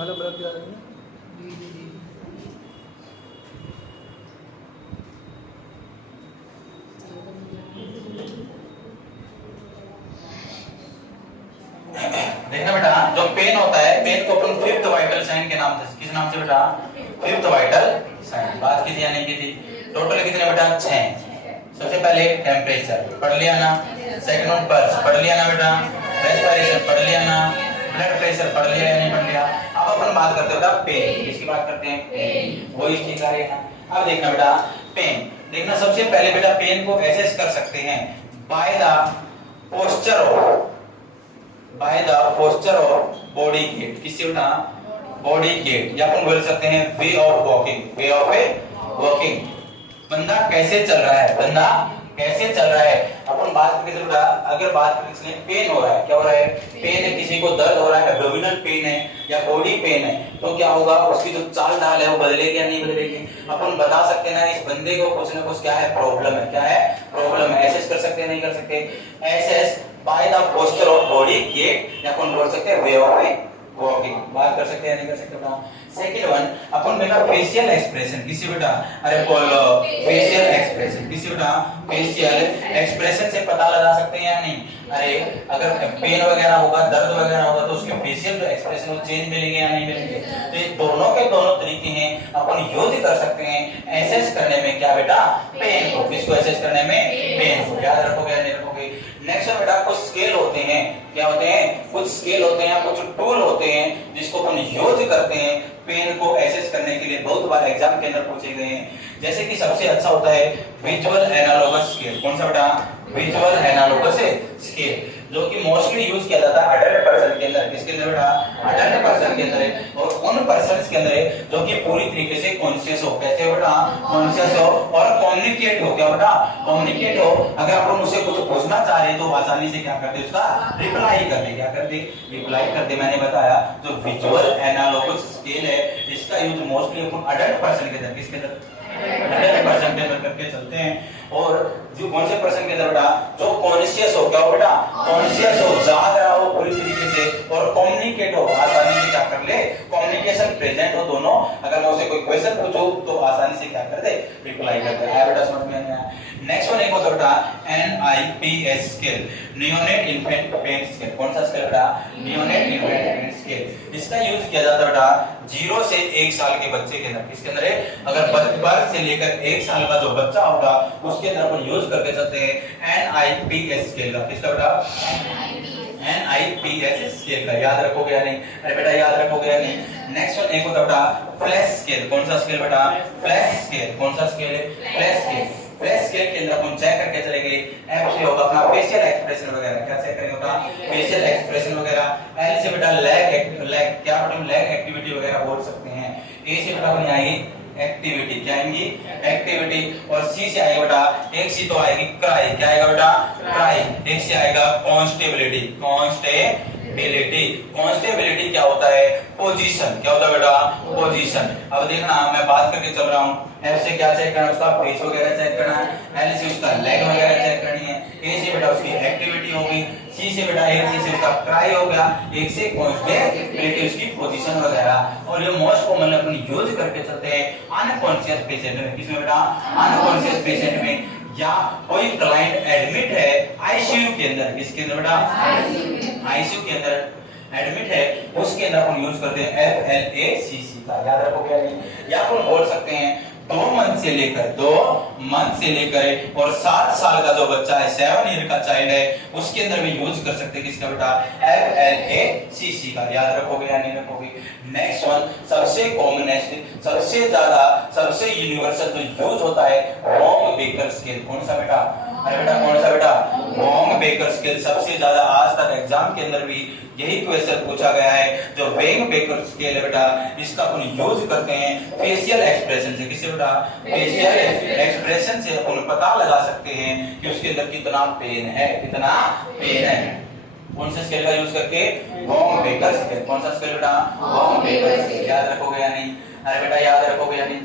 वाला बड़ा क्या है? देखना बेटा, जो पेन होता है, पेन को अपन फिफ्थ वाइटल साइन के नाम से, किस नाम से बेटा? Fifth vital sign. बात की थी या नहीं की थी? टोटल कितने बेटा? 6। सबसे पहले टेम्परेचर पढ़ लिया ना, सेकंड वन पल्स पढ़ लिया ना बेटा, रेस्पिरेशन पढ़ लिया ना, ब्लड प्रेशर पढ़ लिया या नहीं पढ़ लिया? अब अपन बात करते हैं बेटा पेन। किसकी बात करते हैं? पेन। वो इस चीज का है ना। अब देखना बेटा पेन, देखना सबसे पहले बेटा पेन को एसेस कर सकते हैं bye the posture of, bye the posture of body gate. किससे बेटा? बॉडी गेट, या अपन बोल सकते हैं way of walking, way of A walking. बंदा कैसे चल रहा है, बंदा कैसे चल रहा है। अपन बात करके चल रहा, अगर बात करके चले पेन हो रहा है, क्या हो रहा है? पेन है, किसी को दर्द हो रहा है, एब्डोमिनल पेन है या बॉडी पेन है, तो क्या होगा? उसकी जो चाल ढाल है वो बदलेगी या नहीं बदलेगी? अपन बता सकते हैं ना इस बंदे को कुछ ना कुछ क्या है, प्रॉब्लम है। क्या है? प्रॉब्लम है। एसेस कर सकते हैं नहीं कर सकते? Assess by the posture of body gait, या अपन बोल सकते हैं वे ऑफ ए वॉकिंग। बात कर सकते हैं नहीं कर सकते बेटा? सेकंड वन अपन बेटा फेशियल एक्सप्रेशन। किसी बेटा? अरे बोलो फेशियल एक्सप्रेशन। किसी बेटा? फेशियल एक्सप्रेशन से पता लगा सकते हैं या नहीं? अरे अगर पेन वगैरह होगा, दर्द वगैरह होगा, तो उसके फेशियल जो एक्सप्रेशन वो चेंज मिलेंगे या नहीं मिलेंगे? तो ये दोनों के दोनों तरीके हैं, अपन यूज कर सकते हैं एसेस करने में। क्या बेटा? पेन को। किसको एसेस करने में? पेन को। याद रखोगे या नहीं रखोगे? नेक्स्ट बेटा कुछ स्केल होते हैं। क्या होते हैं? कुछ स्केल होते हैं, कुछ टूल होते हैं जिसको अपन यूज करते हैं पेन को एसेस करने के लिए। बहुत बार एग्जाम के अंदर पूछे गए हैं। जैसे कि सबसे अच्छा होता है विजुअल एनालॉगस स्केल। कौन सा बेटा? विजुअल एनालॉगस स्केल, जो कि मोस्टली यूज किया जाता है अडल्ट पर्सन के अंदर। किसके अंदर बेटा? अडल्ट पर्सन के अंदर है, और उन पर्सन्स के अंदर है जो कि पूरी तरीके से कॉन्शियस हो। कैसे बेटा? कॉन्शियस हो और कम्युनिकेट हो। क्या बेटा? कम्युनिकेट हो। अगर अपन उससे कुछ पूछना चाह रहे तो आसानी से क्या करते? उसका रिप्लाई कर दे। क्या कर दे? रिप्लाई कर दे। मैंने बताया जो विजुअल एनालॉगस स्केल है, इसका यूज मोस्टली अपन अडल्ट पर्सन के अंदर, किसके अंदर? अडल्ट पर्सन के अंदर करके चलते हैं। और जो कौन से पर्सन के अंदर बेटा? जो कॉन्शियस हो। क्या हो बेटा? कॉन्शियस हो, जाग रहा हो पूरी तरीके से, और कम्युनिकेट हो, आसानी से क्या कर ले? कम्युनिकेशन प्रेजेंट हो दोनों। अगर मैं उसे कोई क्वेश्चन पूछूं तो आसानी से क्या कर दे? रिप्लाई कर दे। आया बेटा समझ में आया? नेक्स्ट वन एक होता बेटा NIPS scale, neonate infant pain scale. कौन सा स्केल बेटा? Neonate infant pain scale. इसका यूज किया जाता है बेटा 0 से 1 साल के बच्चे के अंदर। किसके अंदर है? अगर बर्थ से लेकर 1 साल का जो बच्चा होगा उसके अंदर अपन यूज करके चलते हैं NIPS स्केल का। किसका बेटा? NIPS स्केल का। याद रखोगे या नहीं? अरे बेटा याद रखोगे या नहीं? नेक्स्ट वन एक होता बेटा फ्लैश स्केल। कौन सा स्केल बेटा? Flash scale. कौन सा स्केल है? Flash scale. फ्लैश स्केल के अंदर अपन चेक करके चलेंगे। F से होगा अपना फेशियल एक्सप्रेशन वगैरह। क्या चेक करेंगे होगा? फेशियल एक्सप्रेशन वगैरह। L से बेटा लेग क्या अपन लेग एक्टिविटी वगैरह बोल सकते हैं। A से बेटा अपन आएगी एक्टिविटी। क्या आएंगी? एक्टिविटी। और C से आएगा बेटा, एक सी तो आएगी क्राई। क्या आएगा बेटा? क्राई। एक से आएगा कॉन्स्टेबिलिटी। कॉन्स्टेबिलिटी। कॉन्स्टेबिलिटी क्या होता है? पोजीशन। क्या होता है बेटा? पोजीशन। अब देखना मैं बात करके चल रहा हूँ। F से क्या चेक करना है? उसका फेस वगैरह चेक करना है। L से उसका लेग वगैरह चेक करनी है। A से बेटा उसकी एक्टिविटी होगी। C से बेटा एक से उसका क्राई हो गया। एक से कॉन्स्टेबिलिटी उसकी पोजीशन वगैरह। और ये मोस्ट कॉमन अपन यूज करके चलते हैं अनकॉन्शियस पेशेंट में। किसमें बेटा? अनकॉन्शियस पेशेंट में, या कोई क्लाइंट एडमिट है आईसीयू के अंदर। किसके अंदर बेटा? आईसीयू के अंदर एडमिट है, उसके अंदर अपन यूज करते हैं FLACC का। याद रखोगे या नहीं? या अपन बोल सकते हैं 2 मंथ से लेकर और 7 साल का जो बच्चा है, 7 ईयर का चाइल्ड है, उसके अंदर भी यूज कर सकते हैं। किसका बेटा? FLACC का। याद रखोगे या नहीं रखोगे? नेक्स्ट वन सबसे कॉमनेस्ट, सबसे ज्यादा, सबसे यूनिवर्सल जो यूज होता है वॉन्ग बेकर स्केल। कौन सा बेटा? अरे बेटा कौन सा बेटा? Wong Baker scale. सबसे ज्यादा आज तक एग्जाम के अंदर भी यही क्वेश्चन पूछा गया है। जो वॉन्ग बेकर स्केल है बेटा, इसका अपन यूज करते हैं फेशियल एक्सप्रेशन से। किससे बेटा? फेशियल एक्सप्रेशन से अपन पता लगा सकते हैं कि उसके अंदर कितना पेन है, कितना पेन है। कौन सा स्केल का यूज करके? Wong Baker scale. कौन सा स्केल बेटा? Wong Baker scale. याद रखोगे या नहीं? अरे बेटा याद रखोगे या नहीं?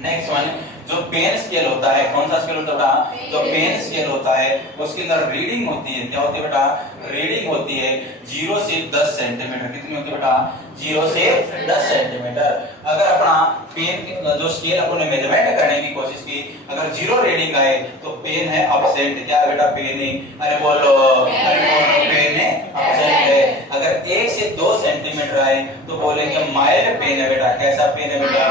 नेक्स्ट वन जो पेन स्केल होता है, कौन सा स्केल होता है बेटा? जो पेन स्केल होता है उसके अंदर रीडिंग होती है, क्या होती है बेटा? रीडिंग होती है 0 से 10 सेंटीमीटर। कितनी होती है बेटा? 0 से 10 सेंटीमीटर। अगर अपना पेन जो स्केल अपन ने मेजरमेंट करने की कोशिश की, अगर 0 रीडिंग आए तो पेन है अब्सेंट। क्या है बेटा? पेन है, अरे बोलो पेन है अब्सेंट है। अगर 1 से 2 सेंटीमीटर आए तो बोलेंगे माइल्ड पेन है बेटा। कैसा पेन है बेटा?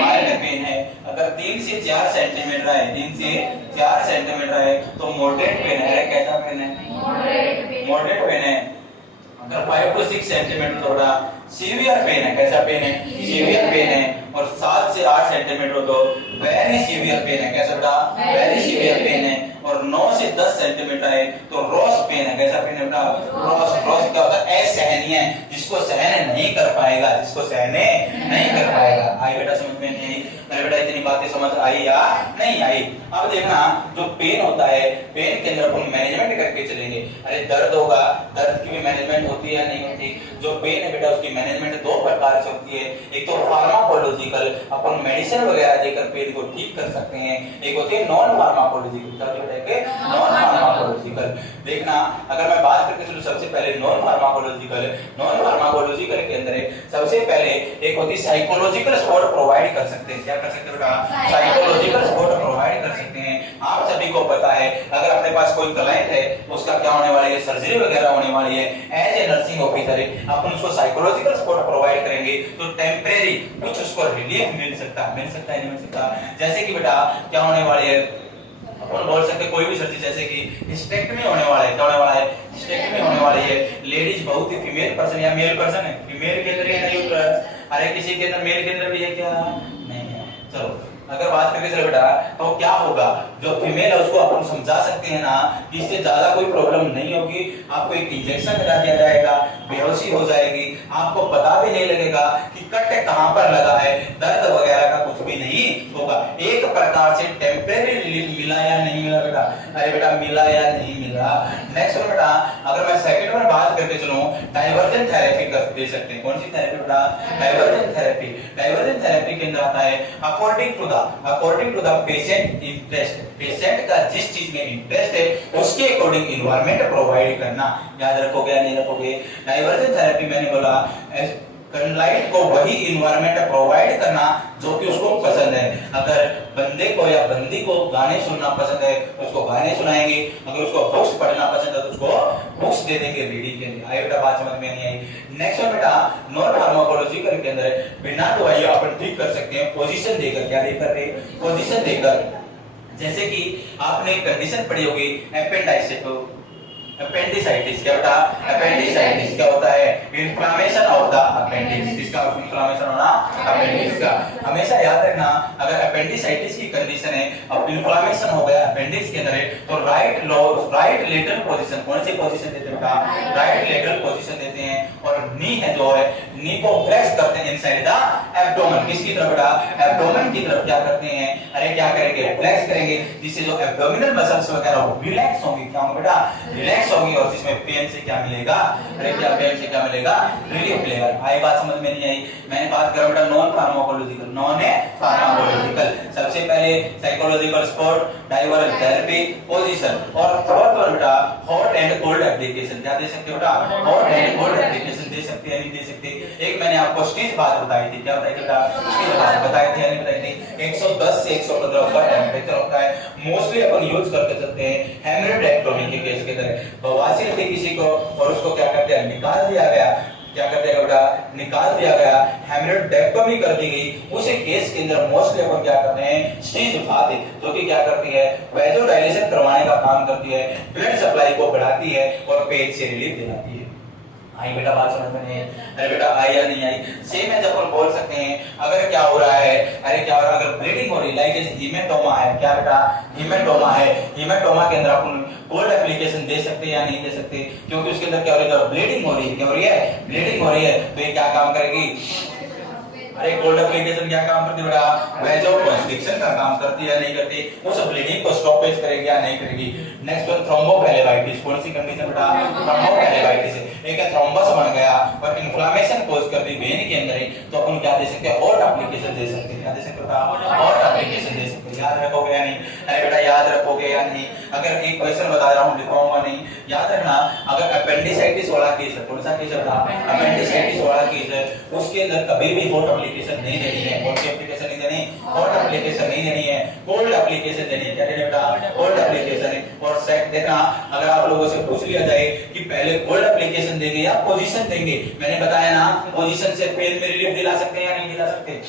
माइल्ड पेन है। अगर 3 से 4 सेंटीमीटर आए, 3 से 4 सेंटीमीटर आए तो मॉडरेट पेन है। कैसा पेन है? मॉडरेट पेन है। अगर 5 to 6 सेंटीमीटर तो बड़ा सीवियर पेन है। कैसा पेन है? सीवियर पेन है। और 7 से 8 सेंटीमीटर तो वेरी सीवियर पेन है। कैसा बेटा? वेरी सीवियर पेन है। और 9 से 10 सेंटीमीटर है तो रोस पेन है। कैसा पेन है बेटा? रोस। रोस क्या होता है? असहनीय, जिसको सहन नहीं कर पाएगा, जिसको सहन नहीं कर पाएगा। आई बेटा समझ में नहीं? मेरे बेटा इतनी बातें समझ आई या नहीं आई? अब देखना जो पेन होता है, पेन के अंदर अपन मैनेजमेंट करके चलेंगे। अरे दर्द होगा, दर्द की भी मैनेजमेंट होती है या नहीं होती? जो पेन है बेटा उसकी मैनेजमेंट 2 प्रकार से होती है। एक तो फार्माकोलॉजिकल, अपन मेडिसिन वगैरह देकर पेन को ठीक कर सकते हैं। एक होती है नॉन फार्माकोलॉजिकल। Non pharmacological. देखना अगर मैं बात करके चलूं सबसे पहले नॉन फार्माकोलॉजिकल। नॉन फार्माकोलॉजिकल के अंदर सबसे पहले एक होती है साइकोलॉजिकल सपोर्ट प्रोवाइड कर सकते हैं। क्या कर सकते हैं बेटा? साइकोलॉजिकल सपोर्ट प्रोवाइड कर सकते हैं। आप सभी को पता है अगर अपने पास कोई क्लाइंट है उसका क्या होने वाला है? सर्जरी वगैरह होने वाली है। एज ए नर्सिंग ऑफिसर अपन उसको साइकोलॉजिकल सपोर्ट प्रोवाइड करेंगे तो टेम्परेरी कुछ उसको रिलीफ मिल सकता है नहीं मिल सकता? जैसे कि बेटा क्या होने वाली है, अपन बोल सकते कोई भी सर्जरी, जैसे कि हिस्टेक्टमी होने वाला है। क्या होने वाला है? हिस्टेक्टमी होने वाली है। लेडीज बहुत ही फीमेल पर्सन या मेल पर्सन है, फीमेल के अंदर ये नहीं होता है। अरे किसी के अंदर मेल के अंदर भी है क्या? नहीं है। चलो अगर बात करके चलो बेटा तो क्या होगा? जो फीमेल है उसको अपन समझा सकते हैं ना कि इससे ज्यादा कोई प्रॉब्लम नहीं होगी। आपको एक इंजेक्शन लगा दिया जाएगा, बेहोशी हो जाएगी, आपको पता भी नहीं लगेगा कि कट कहां पर लगा है, दर्द वगैरह का कुछ भी नहीं होगा। एक प्रकार से टेम्परेरी रिलीफ मिला या नहीं मिला बेटा? अरे बेटा मिला या नहीं मिला? नेक्स्ट बेटा अगर मैं सेकंड में बात करके चलूं, डाइवर्जेंट थेरेपी कर दे सकते हैं। कौन सी थेरेपी बेटा? Divergent therapy. डाइवर्जेंट थेरेपी के अंदर आता है according to the patient interest. Patient का जिस चीज में इंटरेस्ट है उसके अकॉर्डिंग एनवायरनमेंट प्रोवाइड करना। याद रखोगे या नहीं रखोगे? डाइवर्जेंट थेरेपी मैंने बोला क्लाइंट को वही एनवायरनमेंट प्रोवाइड करना जो कि उसको पसंद है। अगर बंदे को या बंदी को गाने सुनना पसंद है उसको गाने सुनाएंगे, अगर उसको बुक्स पढ़ना पसंद है तो उसको बुक्स दे देंगे रीडिंग के लिए। आई बेटा बात समझ में नहीं आई? नेक्स्ट बेटा नॉन फार्माकोलॉजिकल के अंदर बिना दवाइयों अपन ठीक कर सकते हैं पोजीशन देकर। क्या देकर? पोजीशन देकर। जैसे कि आपने कंडीशन पढ़ी होगी अपेंडिसाइटिस। क्या बेटा? अपेंडिसाइटिस क्या होता है? Inflammation of the appendix. इसका इन्फ्लेमेशन होना अपेंडिक्स का। हमेशा याद रखना अगर अपेंडिसाइटिस की कंडीशन है, अब इन्फ्लेमेशन हो गया अपेंडिक्स के अंदर तो राइट लेटरल पोजीशन। कौन सी पोजीशन देते हैं बेटा? राइट लेटरल पोजीशन देते हैं। और नी है जो है नी को फ्लेक्स करते हैं इनसाइड द एब्डोमेन। किसकी तरफ बेटा? एब्डोमेन की तरफ क्या करते हैं? अरे क्या करेंगे? फ्लेक्स करेंगे, जिससे जो एब्डोमिनल मसल्स वगैरह वो रिलैक्स होंगे। क्या होंगे बेटा? रिलैक्स होंगी। और जिसमें पेन से क्या मिलेगा? अरे क्या पेन से क्या मिलेगा? रिलीफ मिलेगा। आई बात समझ में नहीं आई? मैंने बात करा बेटा नॉन फार्माकोलॉजिकल। नॉन है फार्माकोलॉजिकल। सबसे पहले psychological support, divergent therapy, position. और फोर्थ वन बेटा हॉट एंड कोल्ड एप्लीकेशन। क्या दे सकते हो बेटा? हॉट एंड कोल्ड एप्लीकेशन दे सकते हैं नहीं दे सकते? एक मैंने आपको स्टेज बात बताई थी। क्या बताई थी बेटा? स्टेज बात बताई थी या नहीं बताई थी? 110 से 115 का टेंपरेचर होता है। मोस्टली अपन यूज करके चलते हैं हेमरेक्टोमी के केस के तरह। बवासीर थी किसी को और उसको क्या करते हैं? निकाल दिया गया। क्या कर दिया बेटा? निकाल दिया गया। हेमरेक्टोमी कर दी गई। उसी केस के अंदर मोस्टली अपन क्या करते हैं? स्टेज उठाते जो कि क्या करती है? वैसोडाइलेशन करवाने का काम करती है, ब्लड सप्लाई को बढ़ाती है और पेट से रिलीफ दिलाती है। आई बेटा बात समझ में नहीं? अरे बेटा आई या नहीं आई? सेम है जब अपन बोल सकते हैं अगर क्या हो रहा है, अरे क्या हो रहा है, अगर ब्लीडिंग हो रही है लाइक हीमेटोमा है। क्या बेटा? हीमेटोमा है। हीमेटोमा के अंदर अपन कोल्ड एप्लीकेशन दे सकते हैं या नहीं दे सकते? क्योंकि उसके अंदर क्या हो रही है? ब्लीडिंग हो रही है। क्या हो रही है? ब्लीडिंग हो रही है। तो ये क्या काम करेगी? अरे कोल्ड एप्लीकेशन क्या काम करती है बेटा, वैसे कंस्ट्रिक्शन का काम करती है नहीं करती, उस ब्लीडिंग को स्टॉपेज करेगी या नहीं करेगी। नेक्स्ट वन थ्रोम्बोफैलेबाइटिस, कौन सी कंडीशन बेटा, थ्रोम्बोफैलेबाइटिस है। एक थ्रोम्बस बन गया और इन्फ्लेमेशन कोज कर दी वेन के अंदर ही, तो अपन क्या दे सकते हैं, हॉट एप्लीकेशन दे सकते हैं। क्या दे सकते हैं, हॉट एप्लीकेशन दे सकते हैं। याद रखोगे या नहीं, अरे बेटा याद रखोगे या नहीं, अगर एक क्वेश्चन बता रहा हूं लिखवाऊंगा नहीं, याद रखना। अगर अपेंडिसाइटिस वाला केस है, कौन सा केस है, अपेंडिसाइटिस वाला केस है, उसके अंदर कभी भी हॉट एप्लीकेशन नहीं देनी है। कौन सी एप्लीकेशन नहीं देनी, हॉट एप्लीकेशन नहीं देनी है, कोल्ड एप्लीकेशन देनी है। क्या देनी बेटा, कोल्ड एप्लीकेशन है। और सेट देखना, अगर आप लोगों से पूछ लिया जाए कि पहले कोल्ड एप्लीकेशन देंगे या पोजीशन देंगे, मैंने बताया ना पोजीशन से पेन में रिलीफ दिला सकते हैं या नहीं दिला सकते,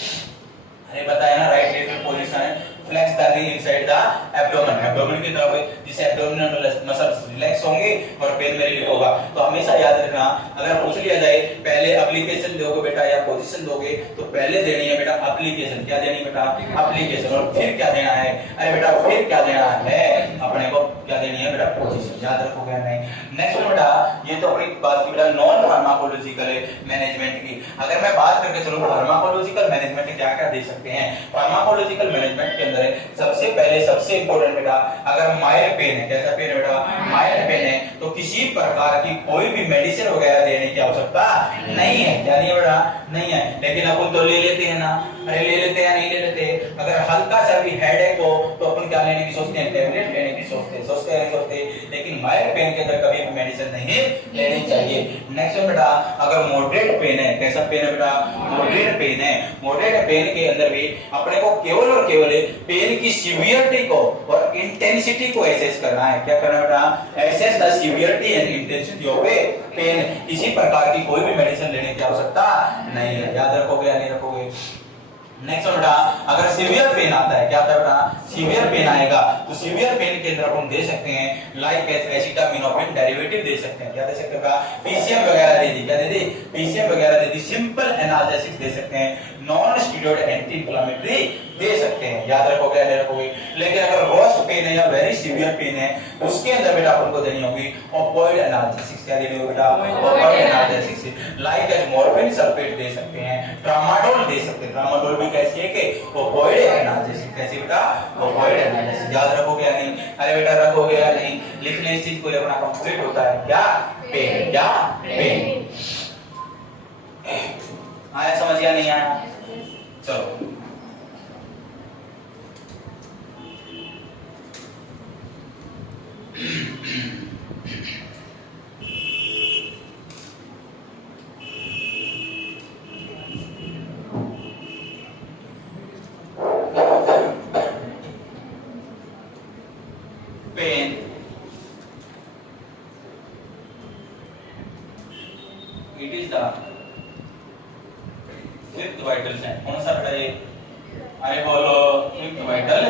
अरे बताया ना, राइट लेटरल पोजीशन है, flex the knee inside the abdomen, abdomen की तरफ, जिससे एब्डोमिनल मसल्स रिलैक्स होंगे और पेन में रिलीफ होगा। तो हमेशा याद रखना, अगर पूछ लिया जाए पहले एप्लीकेशन दोगे बेटा या पोजीशन दोगे, तो पहले देनी है बेटा एप्लीकेशन। क्या देनी बेटा, एप्लीकेशन। और फिर क्या देना है, अरे बेटा फिर क्या देना है, अपने को क्या देनी है बेटा, पोजीशन। याद रखोगे नहीं। नेक्स्ट बेटा, ये तो अपनी बात की बेटा नॉन फार्माकोलॉजिकल मैनेजमेंट की। अगर मैं बात करके चलूं फार्माकोलॉजिकल मैनेजमेंट क्या क्या दे सकते हैं, फार्माकोलॉजिकल मैनेजमेंट के अंदर सबसे पहले सबसे इंपॉर्टेंट बेटा, अगर माइल्ड पेन है, कैसा पेन है बेटा, माइल्ड पेन है, तो किसी प्रकार की कोई भी मेडिसिन वगैरह देने की आवश्यकता नहीं है। क्या नहीं है बेटा, नहीं है। लेकिन अपन तो ले लेते हैं ना, अरे ले लेते हैं नहीं ले लेते। अगर हल्का सा भी हेडेक हो तो अपन क्या लेने की सोचते हैं, टैबलेट लेने की सोचते हैं, लेकिन माइल्ड पेन के अंदर कभी भी मेडिसिन नहीं लेनी चाहिए। नेक्स्ट बेटा, अगर मॉडरेट पेन है, कैसा पेन है बेटा, मॉडरेट पेन है, मॉडरेट पेन के अंदर भी अपने को केवल और केवल पेन की सीवियरिटी को और इंटेंसिटी को एसेस करना है। क्या करना बेटा, assess the severity and intensity of pain. किसी प्रकार की कोई भी मेडिसिन लेने की आवश्यकता नहीं है। याद रखोगे या नहीं रखोगे। नेक्स्ट बेटा, अगर सीवियर पेन आता है, क्या आता है बेटा, सीवियर पेन आएगा, तो सीवियर पेन के अंदर हम दे सकते हैं लाइक एसिटामिनोफेन डेरिवेटिव दे सकते हैं। क्या दे सकते हैं, पीसीएम वगैरह दे दी, क्या दे दी, पीसीएम वगैरह दे दी, सिंपल एनाल्जेसिक दे सकते हैं, नॉन स्टीरॉयड एंटी इंफ्लेमेटरी दे सकते हैं। याद रखोगे या नहीं रखोगे। लेकिन अगर रोस्ट पेन है या वेरी सीवियर पेन है, उसके अंदर बेटा अपन को देनी होगी ऑपोइड एनाल्जेसिक्स। क्या देनी होगी बेटा, opioid analgesics, like as morphine sulphate दे सकते हैं, ट्रामाडोल दे सकते हैं। ट्रामाडोल भी कैसी है कि ऑपोइड एनाल्जेसिक, कैसी बेटा, ऑपोइड एनाल्जेसिक। याद रखोगे या नहीं, अरे बेटा रखोगे या नहीं। लिखने इस चीज को अपना कंप्लीट होता है, क्या पेन, क्या पेन। आया समझ या नहीं आया, चलो pain it is the fifth vital sign. कौन सा बेटा ये, अरे बोलो फिफ्थ वाइटल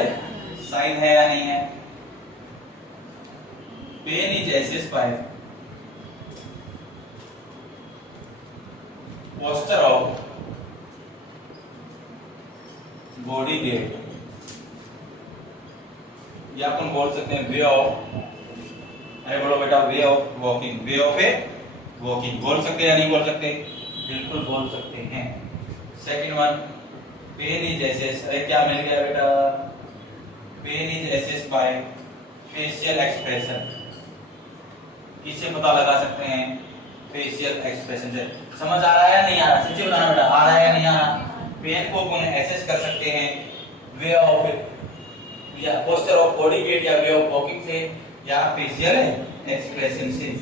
साइन है या नहीं है। Pain is assessed by posture of body gait, या अपन बोल सकते हैं वे ऑफ, अरे बोलो बेटा way of walking, way of A walking. बोल सकते हैं या नहीं बोल सकते, बिल्कुल बोल सकते हैं। Second one, pain is assessed, अरे क्या मिल गया बेटा, pain is assessed by facial expression. किससे पता लगा सकते हैं, फेशियल एक्सप्रेशन से। समझ आ रहा है या नहीं आ रहा, सच्ची बताना बेटा, आ रहा है या नहीं आ रहा। पेन को अपन एसेस कर सकते हैं वे ऑफ या पोस्चर ऑफ बॉडी गेट या वे ऑफ वॉकिंग से या फेशियल एक्सप्रेशन से।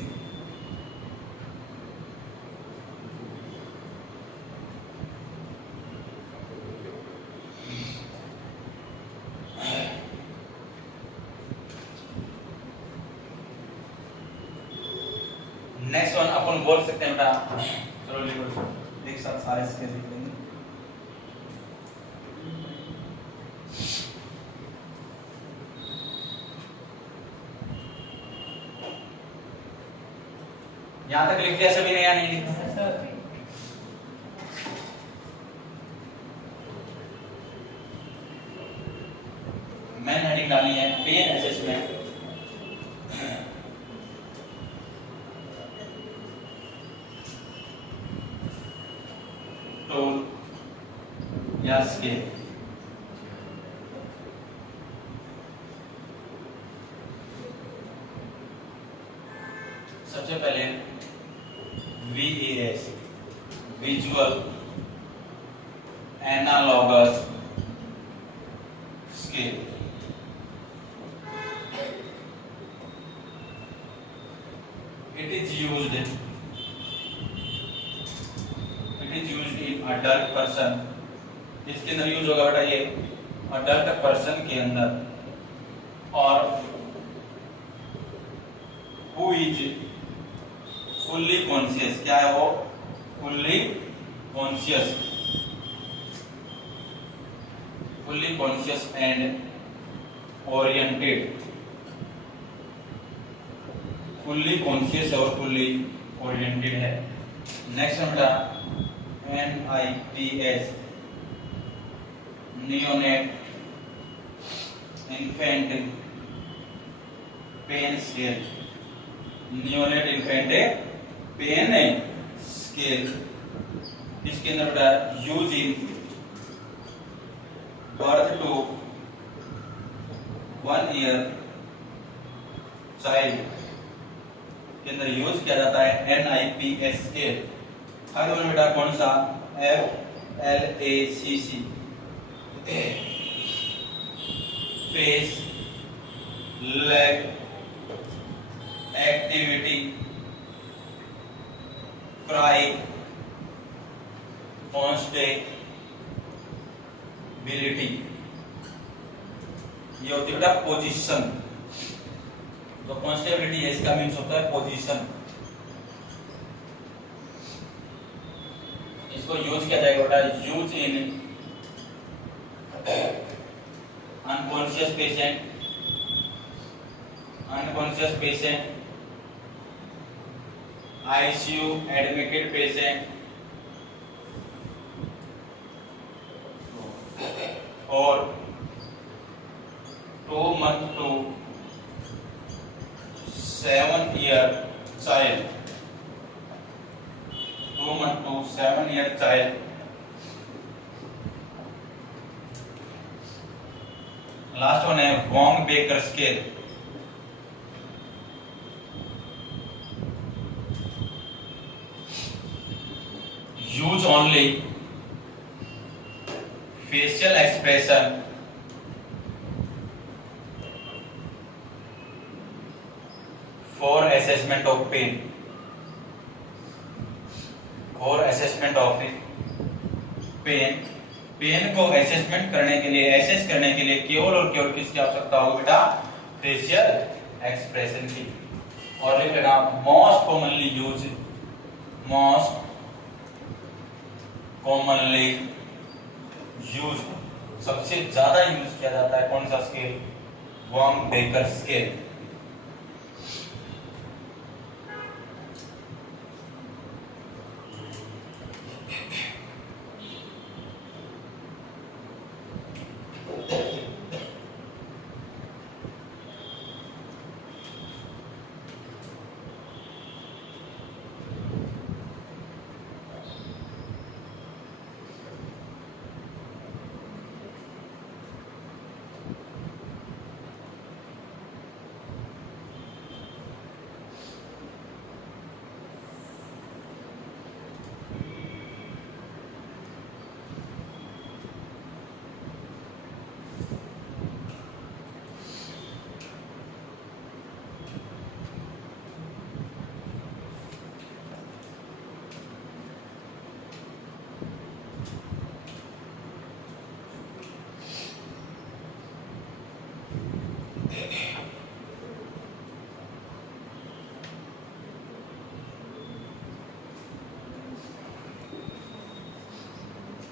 नेक्स्ट वन अपन बोल सकते हैं बेटा, चलो लिखो एक साथ सारे इसके लिख लेंगे। यहां तक लिख दिया सभी ने या नहीं लिखा, मैंने हेडिंग डाली है पेन असेसमेंट। टूल या स्केल। सबसे पहले VAS, visual analogous scale. It is used in adult person। इसके अंदर यूज होगा बेटा ये अडल्ट पर्सन के अंदर। और who is fully conscious, क्या है वो fully conscious and oriented। Fully conscious और फुल्ली ओरिएंटेड है। नेक्स्ट बेटा NIPS, neonate infant pain scale. Neonate infant pain scale, इसके अंदर बेटा use in birth to 1 year child के अंदर यूज किया जाता है NIPS स्केल। थर्ड वन बेटा कौन सा FLACC, face leg activity cry consolability. ये होती है बेटा पोजीशन। तो कॉन्स्टेबिलिटी है, इसका मीन्स होता है पोजीशन। इसको यूज किया जाएगा बेटा use in unconscious patient, ICU admitted patient और 2 month to 7 year child, 2 month to 7 year child। Last one है Wong Baker scale. Use only facial expression for assessment of pain, for assessment of pain. Pain को असेसमेंट करने के लिए, assess करने के लिए केवल और केवल किसकी आवश्यकता होगी बेटा फेशियल एक्सप्रेशन की। और लिखना मोस्ट कॉमनली यूज, सबसे ज्यादा यूज किया जाता है कौन सा स्केल वॉन्ग बेकर स्केल।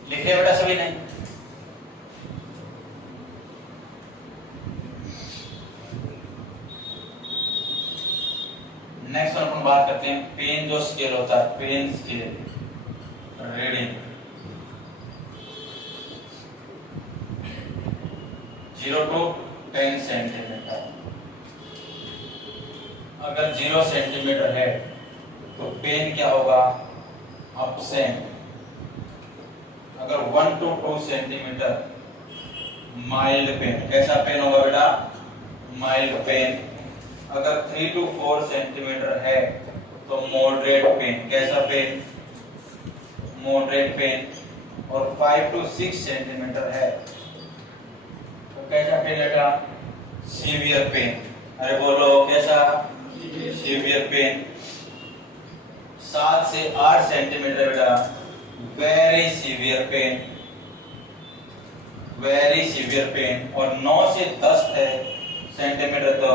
लिख लिया बेटा सभी ने? नेक्स्ट अपन बात करते हैं पेन जो स्केल होता है, pain scale reading 0 to 10 centimetre. अगर 0 सेंटीमीटर है तो पेन क्या होगा? अपसेंट। अगर 1 to 2 सेंटीमीटर माइल्ड पेन, कैसा पेन होगा बेटा? Mild pain. अगर 3 to 4 सेंटीमीटर है तो मॉडरेट पेन, कैसा पेन? Moderate pain. और 5 to 6 सेंटीमीटर है तो कैसा पेन बेटा? Severe pain. अरे बोलो कैसा? Severe pain. 7 से 8 सेंटीमीटर बेटा very severe pain, very severe pain. और 9 से 10 सेंटीमीटर तो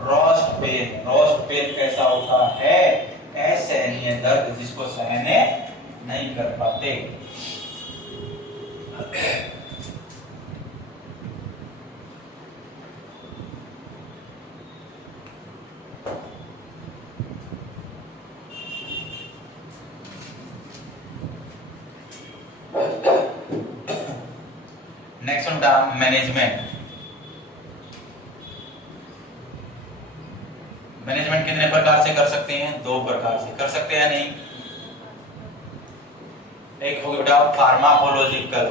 रोस्ट पेन। रोस्ट पेन कैसा होता है? असहनीय दर्द जिसको सहने नहीं कर पाते। नेक्स्ट उनका मैनेजमेंट। मैनेजमेंट कितने प्रकार से कर सकते हैं? 2 प्रकार से कर सकते हैं। नहीं, एक हो गया फार्माकोलॉजिकल,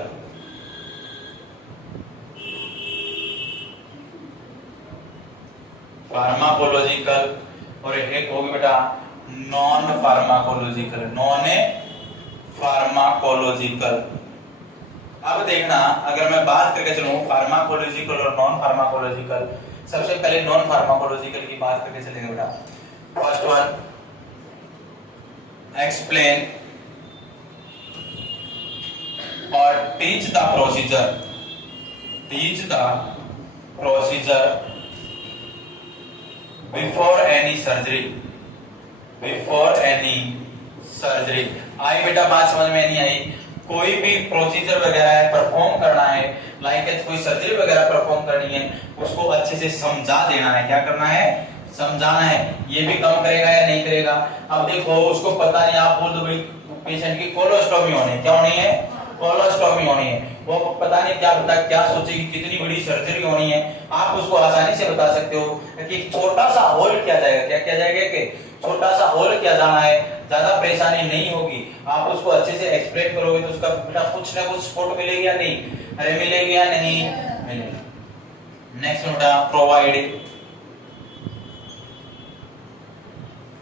फार्माकोलॉजिकल, और एक हो गया बेटा नॉन फार्माकोलॉजिकल, नॉन फार्माकोलॉजिकल। अब देखना, अगर मैं बात करके चलूं फार्माकोलॉजिकल और नॉन फार्माकोलॉजिकल, सबसे पहले नॉन फार्माकोलॉजिकल की बात करके चलेंगे बेटा। फर्स्ट वन, एक्सप्लेन और teach the procedure, teach the procedure before any surgery, before any surgery. आई बेटा बात समझ में नहीं आई? कोई भी प्रोसीजर वगैरह है परफॉर्म करना है, लाइक कोई सर्जरी वगैरह परफॉर्म करनी है, उसको अच्छे से समझा देना है। क्या करना है? समझाना है। ये भी काम करेगा या नहीं करेगा? अब देखो उसको पता नहीं, आप बोल दो भाई पेशेंट की कोलोस्टोमी होनी है, क्या होनी है? कोलोस्टोमी होनी है। वो पता नहीं क्या बता, क्या सोचेगी कितनी बड़ी सर्जरी होनी है। आप उसको आसानी से बता सकते हो कि छोटा सा होल किया जाएगा। क्या किया जाएगा? कि छोटा सा होल किया जाना है, ज्यादा परेशानी नहीं होगी। आप उसको अच्छे से एक्सप्लेन करोगे तो उसका बेटा कुछ ना कुछ सपोर्ट मिलेगी या नहीं? अरे मिलेगी या नहीं? मिलेगी। नेक्स्ट बेटा प्रोवाइड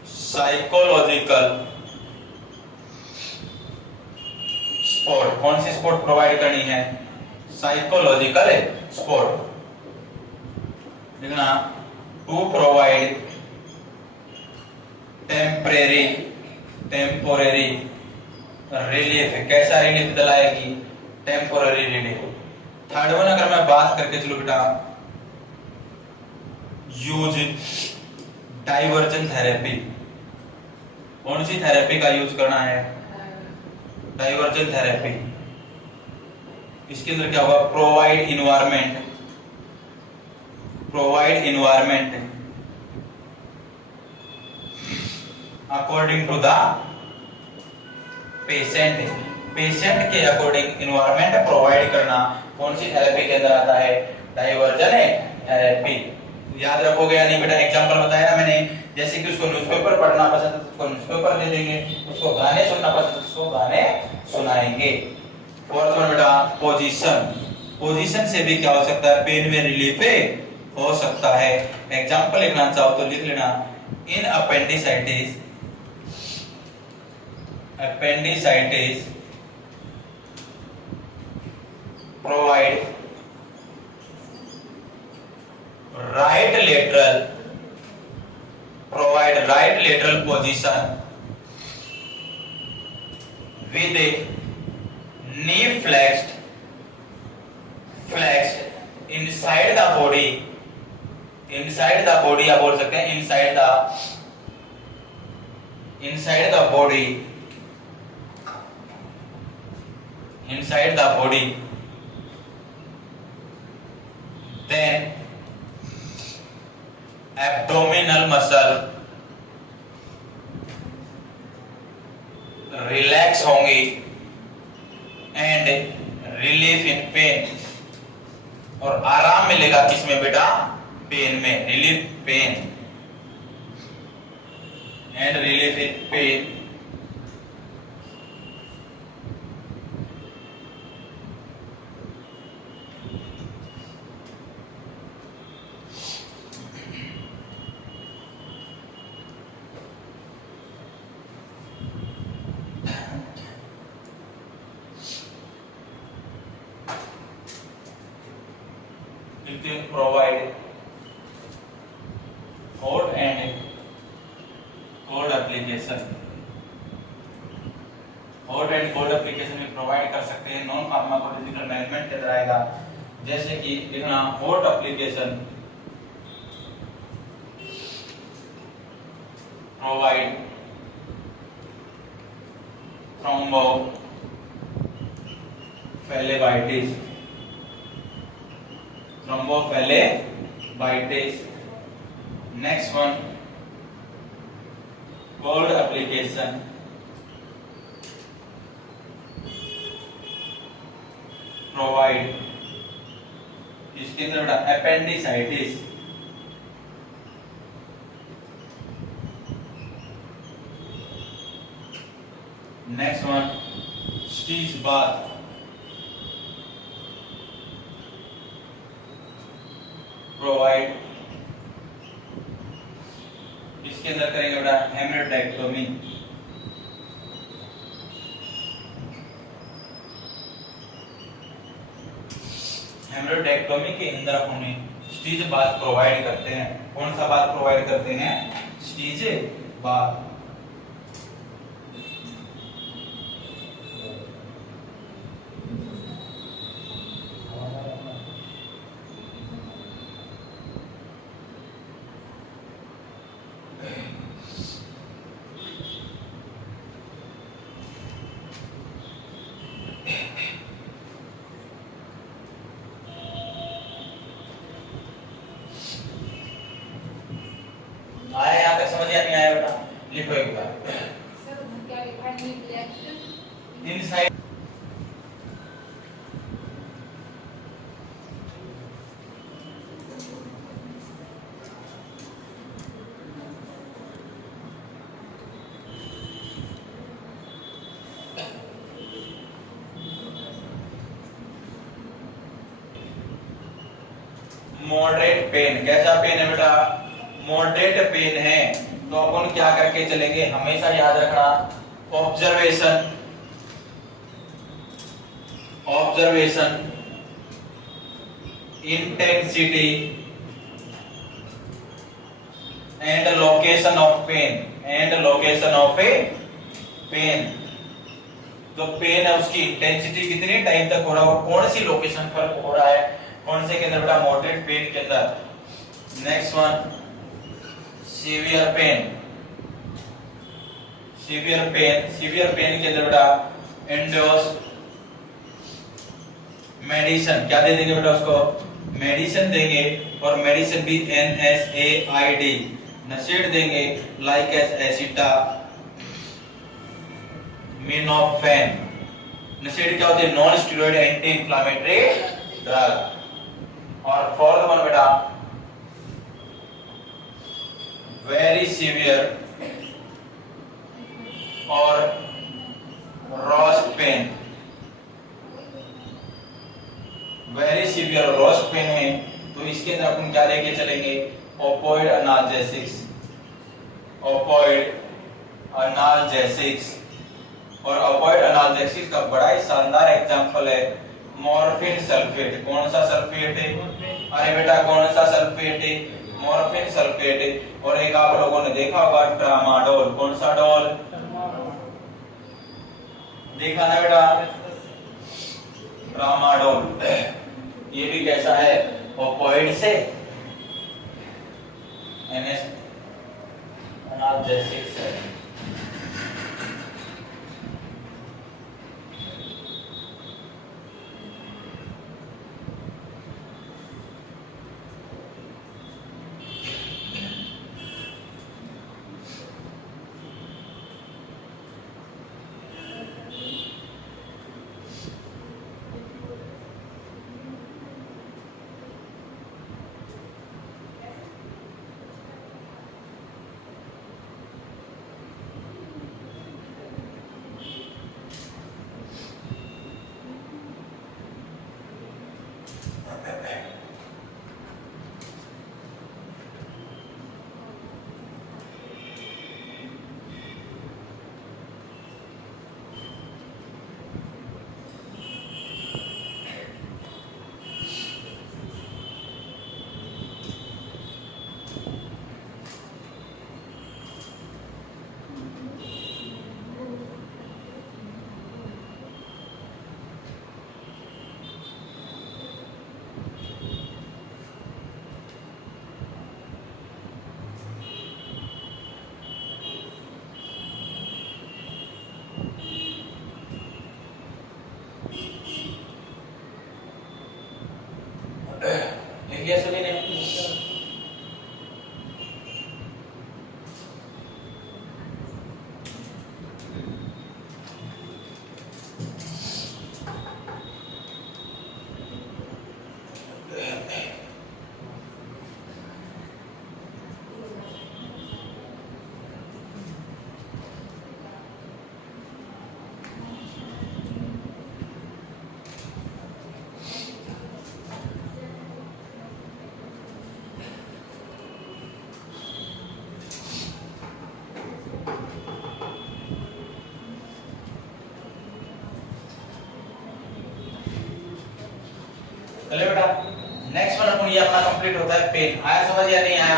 साइकोलॉजिकल सपोर्ट। कौन सी सपोर्ट प्रोवाइड करनी है? Psychological support. देखना, to provide temporary, temporary relief. कैसा रिलीफ दिलाएगी? Temporary relief. थर्ड वन अगर मैं बात करके चलो बेटा, यूज डाइवर्जन थेरेपी। कौन सी थेरेपी का यूज करना है? Diversion therapy. इसके अंदर क्या होगा? Provide environment, provide environment according to the patient. Patient के अकॉर्डिंग इन्वायरमेंट प्रोवाइड करना कौन सी थेरेपी के अंदर आता है? Diversion therapy. याद रखोगे या नहीं बेटा? एग्जांपल बताया ना मैंने, जैसे कि उसको न्यूज़पेपर पढ़ना पसंद है तो उसको न्यूज़पेपर दे देंगे, उसको गाने सुनना पसंद है तो उसको गाने सुनाएंगे। फोर्थ वन बेटा पोजीशन। पोजीशन से भी क्या हो सकता है? पेन में रिलीफ हो सकता है। एग्जांपल लिखना चाहो तो लिख लेना, इन appendicitis, appendicitis provide right lateral, provide right lateral position with a knee flexed, flexed inside the body, inside the body आप बोल सकते हैं inside the body, inside the body, then abdominal muscle relax होंगी and relief in pain, और आराम मिलेगा किसमें बेटा? पेन में, relief pen and relief in pen provide hot and cold application. Hot and cold application में प्रोवाइड कर सकते हैं, नॉन फार्माकोलॉजिकल मैनेजमेंट के अंदर आएगा। जैसे कि लिखना hot application provide thrombophlebitis, thrombophlebitis. Next one cold application provide, इसके अंदर बेटा appendicitis. Next one sitz bath provide, इसके अंदर करेंगे बेटा हेमरेक्टोमी। हेमरेक्टोमी के अंदर अपने स्टीज बाथ प्रोवाइड करते हैं। कौन सा बाथ प्रोवाइड करते हैं? स्टीज बाथ। आया यहाँ तक समझ नहीं आया बेटा? लिखो एक बार। क्या लिखा है? Inside moderate pain. कैसा पेन है बेटा? मॉडरेट पेन है तो अपन क्या करके चलेंगे, हमेशा याद रखना observation, observation, intensity and location of pain, and location of a pain. तो पेन है उसकी इंटेंसिटी कितनी टाइम तक हो रहा है और कौन सी लोकेशन पर हो रहा है, कौन से के अंदर बेटा? मॉडरेट पेन के अंदर। Next one severe pain, severe pain, severe pain के अंदर बेटा एंडोस मेडिसिन, क्या दे देंगे बेटा उसको? मेडिसिन देंगे, और मेडिसिन भी NSAID, नसेड देंगे, लाइक एसिटा मिनोफेन। नसेड क्या होते हैं? Non steroid anti inflammatory drug. और फोर्थ वन बेटा वेरी सीवियर और रोस्ट पेन। वेरी सीवियर और रोस्ट पेन में तो इसके अंदर अपन क्या लेके चलेंगे? Opioid analgesics, opioid analgesics. और ओपोइड एनाल्जेसिक्स का बड़ा ही शानदार एग्जांपल है मॉर्फिन सल्फेट। कौन सा सल्फेट है? अरे बेटा कौन सा सल्फेट है? मॉर्फिन सल्फेट है। और एक आप लोगों ने देखा होगा ट्रामाडोल। कौन सा डोल? देखा ना बेटा? ट्रामाडोल। ये भी कैसा है? ओपोइड से एनाल्जेसिक्स है। क्लियर सभी ने? चले बेटा नेक्स्ट वन अपन ये अपना कंप्लीट होता है पेन। आया समझ या नहीं आया?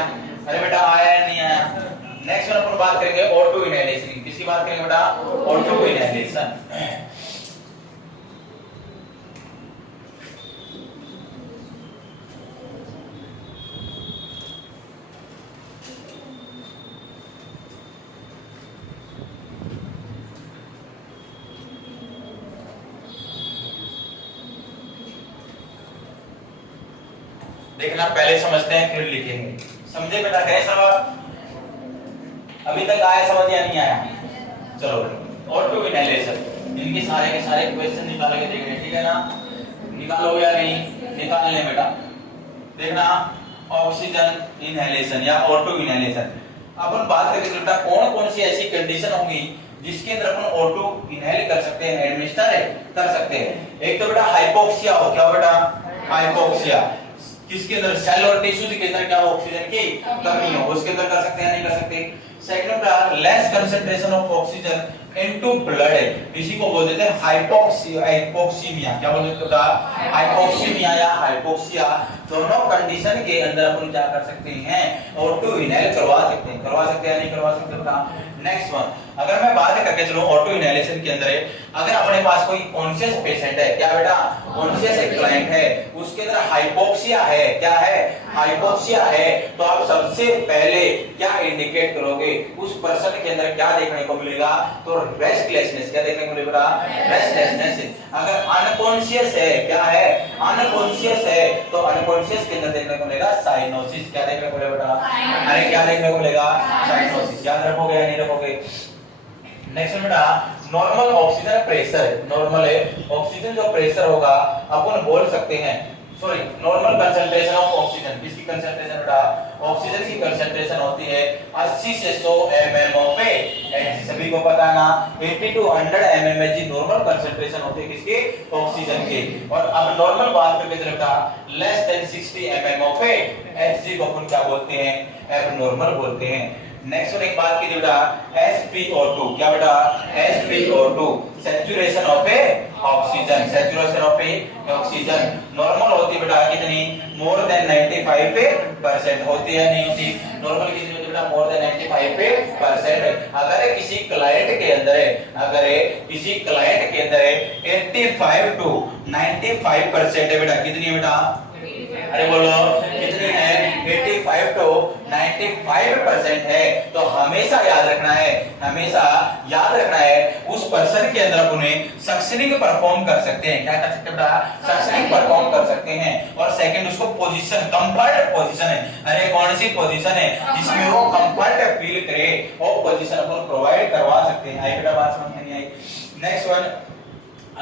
अरे बेटा आया या नहीं आया? नेक्स्ट वन अपन बात करेंगे ऑटो इनहेलेशन। किसकी बात करेंगे बेटा? Auto inhalation. देखना पहले समझते हैं फिर लिखेंगे। समझे बेटा? करें सवाल? अभी तक आया समझ या नहीं आया? चलो ऑटो इनहेलेशन इनके सारे के सारे क्वेश्चन निकाल के देखेंगे, ठीक है ना? निकालो या नहीं? निकाल लें बेटा। देखना ऑक्सीजन इनहेलेशन या ऑटो इनहेलेशन अपन बात करेंगे बेटा कौन कौन सी ऐसी कंडीशन होंगी जिसके अंदर अपन ऑटो इनहेल कर सकते हैं, एडमिनिस्टर कर सकते हैं। एक तो बेटा हाइपोक्सिया हो। क्या बेटा? हाइपोक्सिया। किसके अंदर? सेल और टिश्यू के अंदर क्या हो? ऑक्सीजन की कमी हो, उसके अंदर कर सकते हैं नहीं कर सकते? सेकंड बेटा less concentration of oxygen into blood, इसी को बोल देते हैं हाइपोक्सिया, हाइपोक्सीमिया। क्या बोल देते हैं? हाइपोक्सीमिया या हाइपोक्सिया। दोनों कंडीशन के अंदर अपन क्या कर सकते हैं? ऑटो इनहेल करवा सकते हैं। करवा सकते हैं नहीं करवा सकते बेटा? नेक्स्ट वन अगर मैं बात करके चलूं ऑटो इनहेलेशन के अंदर अगर अपने पास कोई कॉन्शियस पेशेंट है, क्या बेटा? कॉन्शियस एक क्लाइंट है, उसके अंदर हाइपोक्सिया है। क्या है? हाइपोक्सिया है। तो आप सबसे पहले क्या इंडिकेट करोगे? उस पर्सन के अंदर क्या देखने को मिलेगा? तो रेस्टलेसनेस। क्या देखने को मिलेगा? रेस्टलेसनेस। अगर अनकॉन्शियस है, क्या है? अनकॉन्शियस है, तो अनकॉन्शियस के अंदर देखने को मिलेगा साइनोसिस। क्या देखने को मिलेगा बेटा? अरे क्या देखने को मिलेगा? साइनोसिस। याद रखोगे या नहीं रखोगे? नेक्स्ट बेटा normal oxygen pressure. Normal oxygen जो प्रेशर होगा अपन बोल सकते हैं, sorry normal concentration of oxygen. किसकी कंसंट्रेशन बेटा? ऑक्सीजन की कंसंट्रेशन होती है 80 से 100 mmHg। सभी को पता है ना 80 to 100 mmHg नॉर्मल कंसंट्रेशन होती है किसकी? ऑक्सीजन की। और अब नॉर्मल बात करके चले बेटा लेस देन 60 mmHg को अपन क्या बोलते हैं? एबनॉर्मल बोलते हैं। नेक्स्ट वन एक बात की बेटा SpO2। क्या बेटा? SpO2 saturation of A oxygen. Saturation of A oxygen normal होती है बेटा कितनी? मोर देन 95% होती है नहीं होती? नॉर्मल कितनी होती है बेटा? More than 95%। अगर किसी क्लाइंट के अंदर है, अगर किसी क्लाइंट के अंदर है 85 to 95% है बेटा। कितनी है बेटा? अरे बोलो कितनी है? 85 to 95% है। तो हमेशा याद रखना है, हमेशा याद रखना है उस पर्सन के अंदर अपन सक्शनिंग परफॉर्म कर सकते हैं। क्या कर सकते हैं बेटा? सक्शनिंग परफॉर्म कर सकते हैं। और सेकंड उसको पोजीशन कंफर्ट पोजीशन है। अरे कौन सी पोजीशन है जिसमें वो कंफर्ट फील करे, वो पोजीशन अपन प्रोवाइड करवा सकते हैं। आई बेटा बात समझ में नहीं आई? नेक्स्ट वन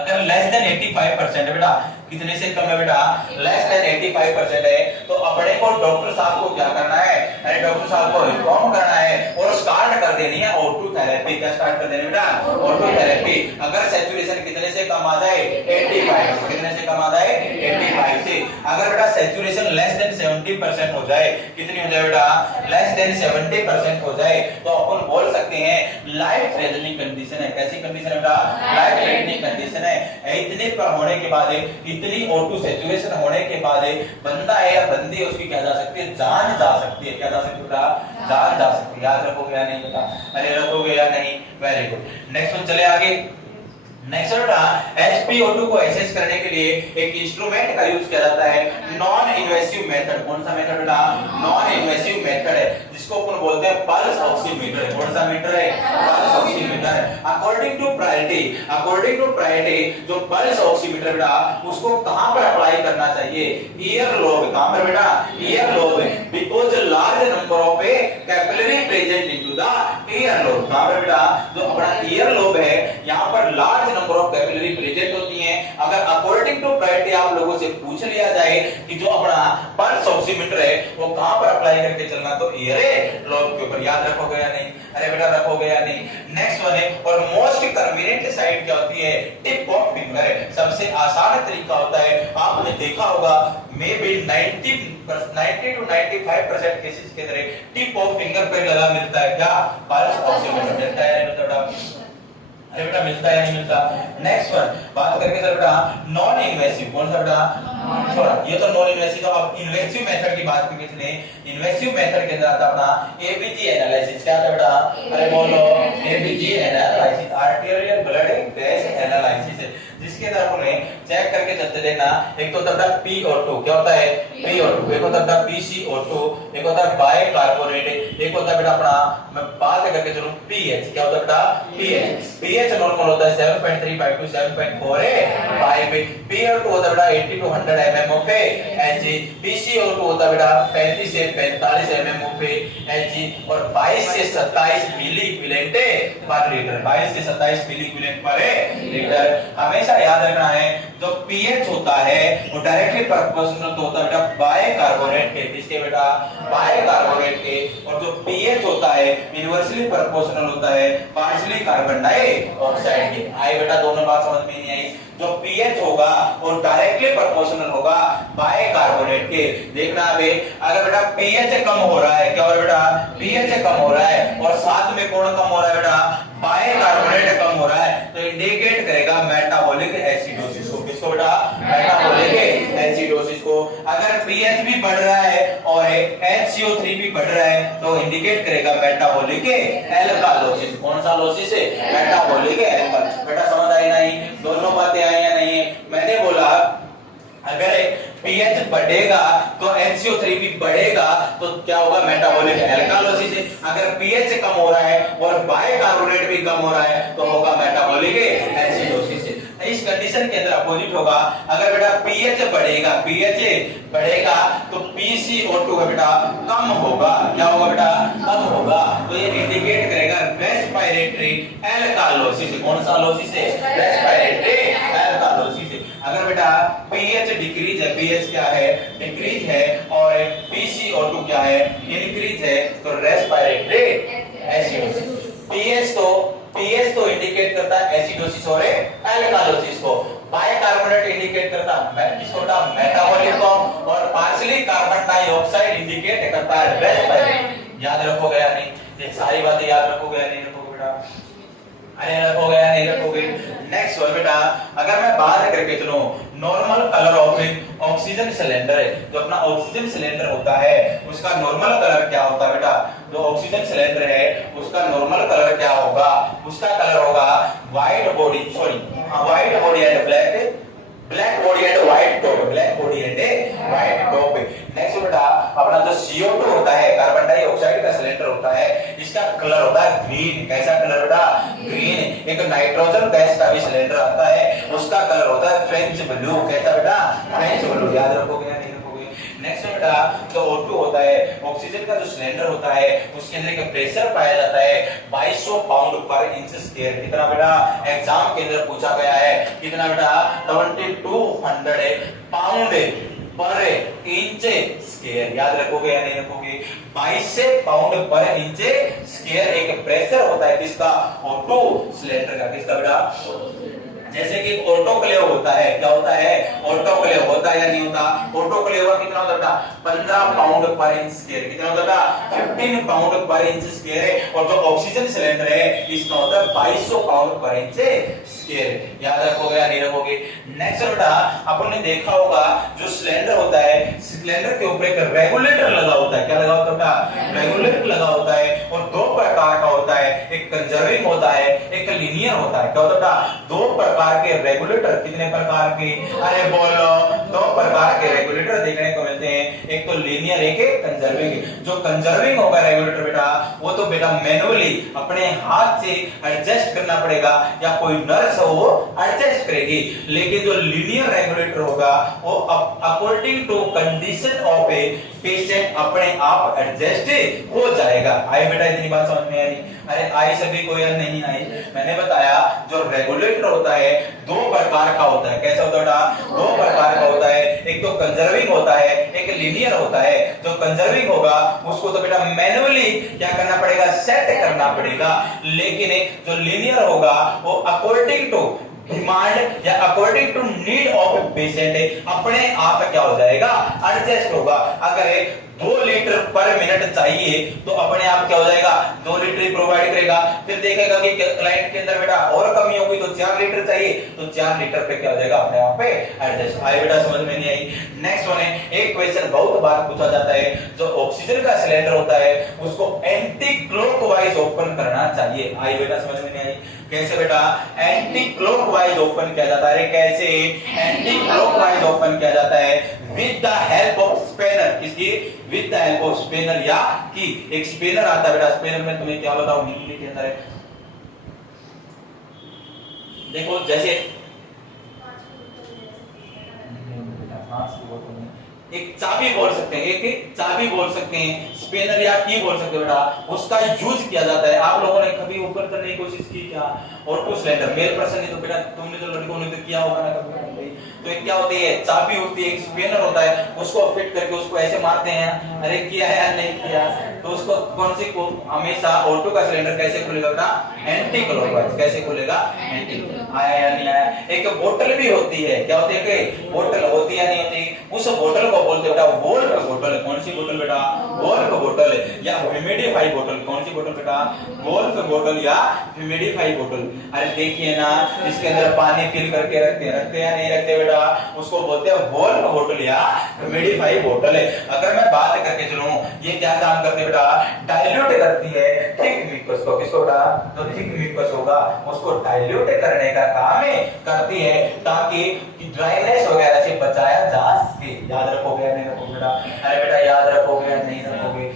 अगर लेस देन 85% है बेटा, कितने से कम है बेटा? लेस देन 85% है, तो अपने को डॉक्टर साहब को क्या करना है? अरे डॉक्टर साहब को इन्फॉर्म करना है और स्टार्ट कर देनी है ऑटो थेरेपी। क्या स्टार्ट कर देनी बेटा? Auto therapy. अगर सैचुरेशन कितने से कम आ जाए? 85। कितने से कम आ जाए? 85 से। अगर बेटा सैचुरेशन लेस देन 70% हो जाए, कितनी हो जाए बेटा? लेस देन 70% हो जाए, तो अपन बोल सकते हैं लाइफ थ्रेटनिंग कंडीशन है। कैसी कंडीशन है बेटा? लाइफ थ्रेटनिंग कंडीशन है। इतने पर होने के बाद, इतनी O2 सैचुरेशन होने के बाद बंदा है या बंदी है उसकी क्या जा सकती है? जान जा सकती है। क्या जा सकती है बेटा? जान जा सकती है। याद रखोगे या नहीं बेटा? अरे रखोगे या नहीं? Very good. नेक्स्ट वन चले आगे। नेक्स्ट बेटा HPO2 को एसेस करने के लिए एक इंस्ट्रूमेंट का यूज किया जाता है, नॉन इन्वेसिव मेथड। कौन सा मेथड बेटा? नॉन इन्वेसिव मेथड है, जिसको अपन बोलते हैं पल्स ऑक्सीमीटर। कौन सा मीटर है? Pulse oximeter. According to priority जो पल्स ऑक्सीमीटर बेटा उसको कहां पर अप्लाई करना चाहिए? Ear lobe. कहां पर बेटा? Ear lobe, because large number of a capillary present into the ear lobe. कहां पर बेटा? जो अपना ईयर लोब है यहां पर large number of capillary present होती हैं। अगर अकॉर्डिंग टू प्रायोरिटी आप लोगों से पूछ लिया जाए कि जो अपना पल्स ऑक्सीमीटर है वो कहां पर अप्लाई करके चलना, तो ईयर लोब के ऊपर। याद रखोगे या नहीं? अरे बेटा रखोगे या नहीं? नेक्स्ट वन है, और मोस्ट कन्वीनियंट साइड क्या होती है? टिप ऑफ फिंगर है। सबसे आसान तरीका होता है, आपने देखा होगा मे बी 90 to 95% केसेस के अंदर टिप ऑफ फिंगर पे लगा मिलता है क्या? Pulse oximeter. मिलता है नहीं मिलता? अरे बेटा मिलता है या नहीं मिलता? नेक्स्ट वन बात करके सर बेटा नॉन इन्वेसिव। कौन सा बेटा? छोड़ा, ये तो नॉन इन्वेसिव। तो अब इन्वेसिव मेथड की बात करके चले। इन्वेसिव मेथड के अंदर आता अपना एबीजी एनालिसिस। क्या था बेटा? अरे बोलो, ABG analysis, arterial blood gas analysis, जिसके अंदर अपन चेक करके चलते देखना। एक तो होता है PO2। क्या होता है? PO2। एक होता है PCO2, एक होता है बाइकार्बोनेट, एक होता है बेटा अपना, मैं बात करके चलूं, पीएच। क्या होता है बेटा? पीएच। पीएच नॉर्मल होता है 7.35 to 7.4 5। PO2 होता है बेटा 80 to 100 mm of Hg। PCO2 होता है बेटा 35 से 45 mm of Hg और 22 से 27 मिली इक्विवेलेंट पर लीटर। 22 से 27 मिली इक्विवेलेंट पर लीटर। हमेशा याद रखना है जो पीएच होता है वो डायरेक्टली प्रोपोर्शनल तो होता है बेटा बाइकार्बोनेट के। किसके बेटा? बाइकार्बोनेट के। और जो पीएच होता है इनवर्सली प्रोपोर्शनल होता है पार्शियली कार्बन डाइऑक्साइड के। आई बेटा दोनों बात समझ में नहीं आई? जो पीएच होगा वो डायरेक्टली प्रोपोर्शनल होगा बाइकार्बोनेट के। देखना अबे, अगर बेटा पीएच कम हो रहा है, क्या हो रहा है बेटा? पीएच कम हो रहा है और साथ में कौन कम हो रहा है बेटा? बाइकार्बोनेट कम हो रहा है, तो इंडिकेट करेगा मेटाबॉलिक एसिडोसिस को। किसको बेटा? मेटाबॉलिक एसिडोसिस को। अगर पीएच भी बढ़ रहा है और HCO3 भी बढ़ रहा है तो इंडिकेट करेगा मेटाबॉलिक एल्कालोसिस। कौन सा लोसिस है? मेटाबॉलिक एल्काल। बेटा समझ आई नहीं? दोनों बातें आई या नहीं? मैंने बोला अगर पीएच बढ़ेगा तो HCO3 भी बढ़ेगा, तो क्या होगा? मेटाबॉलिक एल्कालोसिस। अगर पीएच कम हो रहा है और बाइकार्बोनेट भी कम हो रहा है तो होगा मेटाबॉलिक एसिडोसिस। इस कंडीशन के अंदर अपोजिट होगा। अगर बेटा पीएच बढ़ेगा तो PCO2 बेटा कम होगा। क्या होगा बेटा? कम होगा। तो ये इंडिकेट करेगा रेस्पिरेटरी एल्कालोसिस। कौन सा लोसिस है? रेस्पिरेटरी एल्कालोसिस। अगर बेटा पीएच डिक्रीज है, पीएच क्या है? डिक्रीज है, और PCO2 क्या है? इंक्रीज है, तो रेस्पिरेटरी एसिडोसिस। पीएच तो इंडिकेट करता है एसिडोसिस और एल्कालोसिस को। बाइकार्बोनेट इंडिकेट करता है किसको? मेटाबॉलिक को। और पार्शियली कार्बन डाइऑक्साइड इंडिकेट करता है रेस्पिरेटरी। याद रखोगे या नहीं? ये सारी बातें याद रखोगे या नहीं रखोगे बेटा? अरे रखोगे या नहीं रखोगे? नेक्स्ट वन बेटा, अगर मैं बात करके चलूं normal colour of oxygen cylinder है, जो अपना ऑक्सीजन सिलेंडर होता है उसका नॉर्मल कलर क्या होता है बेटा? जो ऑक्सीजन सिलेंडर है उसका नॉर्मल कलर क्या होगा? उसका कलर होगा white body and black body and white top. Black body and white top. Next बेटा अपना जो CO2 होता है कार्बन डाइऑक्साइड का सिलेंडर होता है, इसका कलर होता है ग्रीन। कैसा कलर बेटा? ग्रीन। एक नाइट्रोजन गैस का भी सिलेंडर आता है, उसका कलर होता है फ्रेंच ब्लू। कैसा बेटा? French blue. याद रखोगे या नहीं रखोगे? नेक्स्ट बेटा जो O2 होता है, ऑक्सीजन का जो सिलेंडर होता है उसके अंदर एक प्रेशर पाया जाता है 2200 पाउंड पर इंच स्क्वायर। कितना बेटा? एग्जाम के अंदर पूछा गया है कितना बेटा? 2200 पाउंड पर इंच स्क्वायर। याद रखोगे या नहीं रखोगे? 2200 पाउंड पर इंच स्क्वायर एक प्रेशर होता है किसका? O2 सिलेंडर का। किसका बेटा? जैसे कि ऑटोक्लेव होता है, क्या होता है? ऑटोक्लेव होता है या नहीं होता? ऑटोक्लेव कितना होता है? 15 पाउंड पर इंच स्क्वायर। कितना होता है? 15 पाउंड पर इंच स्क्वायर है। और जो ऑक्सीजन सिलेंडर है इसका होता है 2200 पाउंड पर इंच स्क्वायर। याद रखोगे या नहीं रखोगे? नेक्स्ट बेटा अपन ने देखा होगा जो सिलेंडर होता है, सिलेंडर के ऊपर एक रेगुलेटर लगा होता है। क्या लगा होता है? रेगुलेटर लगा होता है। और दो प्रकार का होता है, एक कंजर्विंग होता है, एक लीनियर होता है। क्या होता है? दो प्रकार प्रकार के रेगुलेटर, कितने प्रकार के, अरे बोलो, दो प्रकार के रेगुलेटर देखने को मिलते हैं, एक तो लीनियर, एक है कंजर्विंग। जो कंजर्विंग होगा रेगुलेटर बेटा, वो तो बेटा मैनुअली अपने हाथ से एडजस्ट करना पड़ेगा या कोई नर्स हो वो एडजस्ट करेगी। लेकिन जो लीनियर रेगुलेटर होगा वो according to condition of a patient अपने आप एडजस्ट हो जाएगा। आई बेटा इतनी बात समझ में आई? अरे आई सभी को या नहीं आई? मैंने बताया जो रेगुलेटर होता है दो प्रकार का होता है। कैसा होता है बेटा? दो प्रकार का होता है, एक तो कंजर्विंग होता है, एक लीनियर होता है। जो कंजर्विंग होगा उसको तो बेटा मैनुअली क्या करना पड़ेगा, सेट करना पड़ेगा। लेकिन जो लीनियर होगा वो अकॉर्डिंग टू डिमांड या according to need of patient अपने आप क्या हो जाएगा, एडजस्ट होगा। अगर 2 लीटर पर मिनट चाहिए तो अपने आप क्या हो जाएगा, 2 लीटर ही प्रोवाइड करेगा। फिर देखेगा कि क्लाइंट के अंदर बेटा और कमी होगी तो 4 लीटर चाहिए तो 4 लीटर पे क्या हो जाएगा, अपने आप पे एडजस्ट। आई बेटा समझ में नहीं आई? नेक्स्ट वन है, एक क्वेश्चन बहुत बार पूछा जाता है, जो ऑक्सीजन का सिलेंडर होता है उसको एंटी क्लॉकवाइज ओपन करना चाहिए। आई बेटा समझ में नहीं आई? कैसे बेटा एंटी क्लॉकवाइज ओपन किया जाता है? कैसे एंटी क्लॉकवाइज ओपन किया जाता है? With the help of spanner. किसकी? With the help of spanner या की। एक स्पेनर आता है बेटा, स्पेनर में तुम्हें क्या बताऊं हिंदी के अंदर है, देखो जैसे एक चाबी बोल सकते हैं, एक चाबी बोल सकते हैं, स्पेनर या की बोल सकते हैं बेटा, उसका यूज किया जाता है। आप लोगों ने कभी ऊपर करने की कोशिश की क्या? और कुछ सिलेंडर मेल पर्सन ने तो बेटा तुमने तो लड़कों ने तो किया होगा ना कभी। तो एक क्या होती है, चाबी होती है, एक स्पेनर होता है, उसको फिट करके उसको ऐसे मारते हैं, अरे किया है या नहीं किया, तो उसको कौन सी को हमेशा ऑटो का सिलेंडर कैसे खुलेगा बेटा, एंटी क्लॉकवाइज। कैसे खुलेगा? एंटी। आया या नहीं आया? एक बोतल भी होती है, क्या होती है कि बोतल होती है नहीं होती, उस बोतल को बोलते बेटा वोल्फ बोतल। कौन सी बोतल बेटा? वोल्फ बोतल या ह्यूमिडिफाई बोतल। कौन सी बोतल बेटा? वोल्फ बोतल या ह्यूमिडिफाई बोतल। अरे देखिए ना, इसके अंदर पानी फिल करके रखते या नहीं रखते बेटा, उसको बोलते हैं वोल्फ बोतल या ह्यूमिडिफाई बोतल। अगर मैं बात करके चलूं, ये क्या काम करती है बेटा, डाइल्यूट करती है थिक म्यूकस को। किसको बेटा? जो थिक म्यूकस होगा उसको डाइल्यूट करने का काम करती है, ताकि ड्राइनेस वगैरह से बचाया जा सके। याद रखोगे या नहीं रखोगे बेटा? अरे बेटा याद रखोगे या नहीं रखोगे?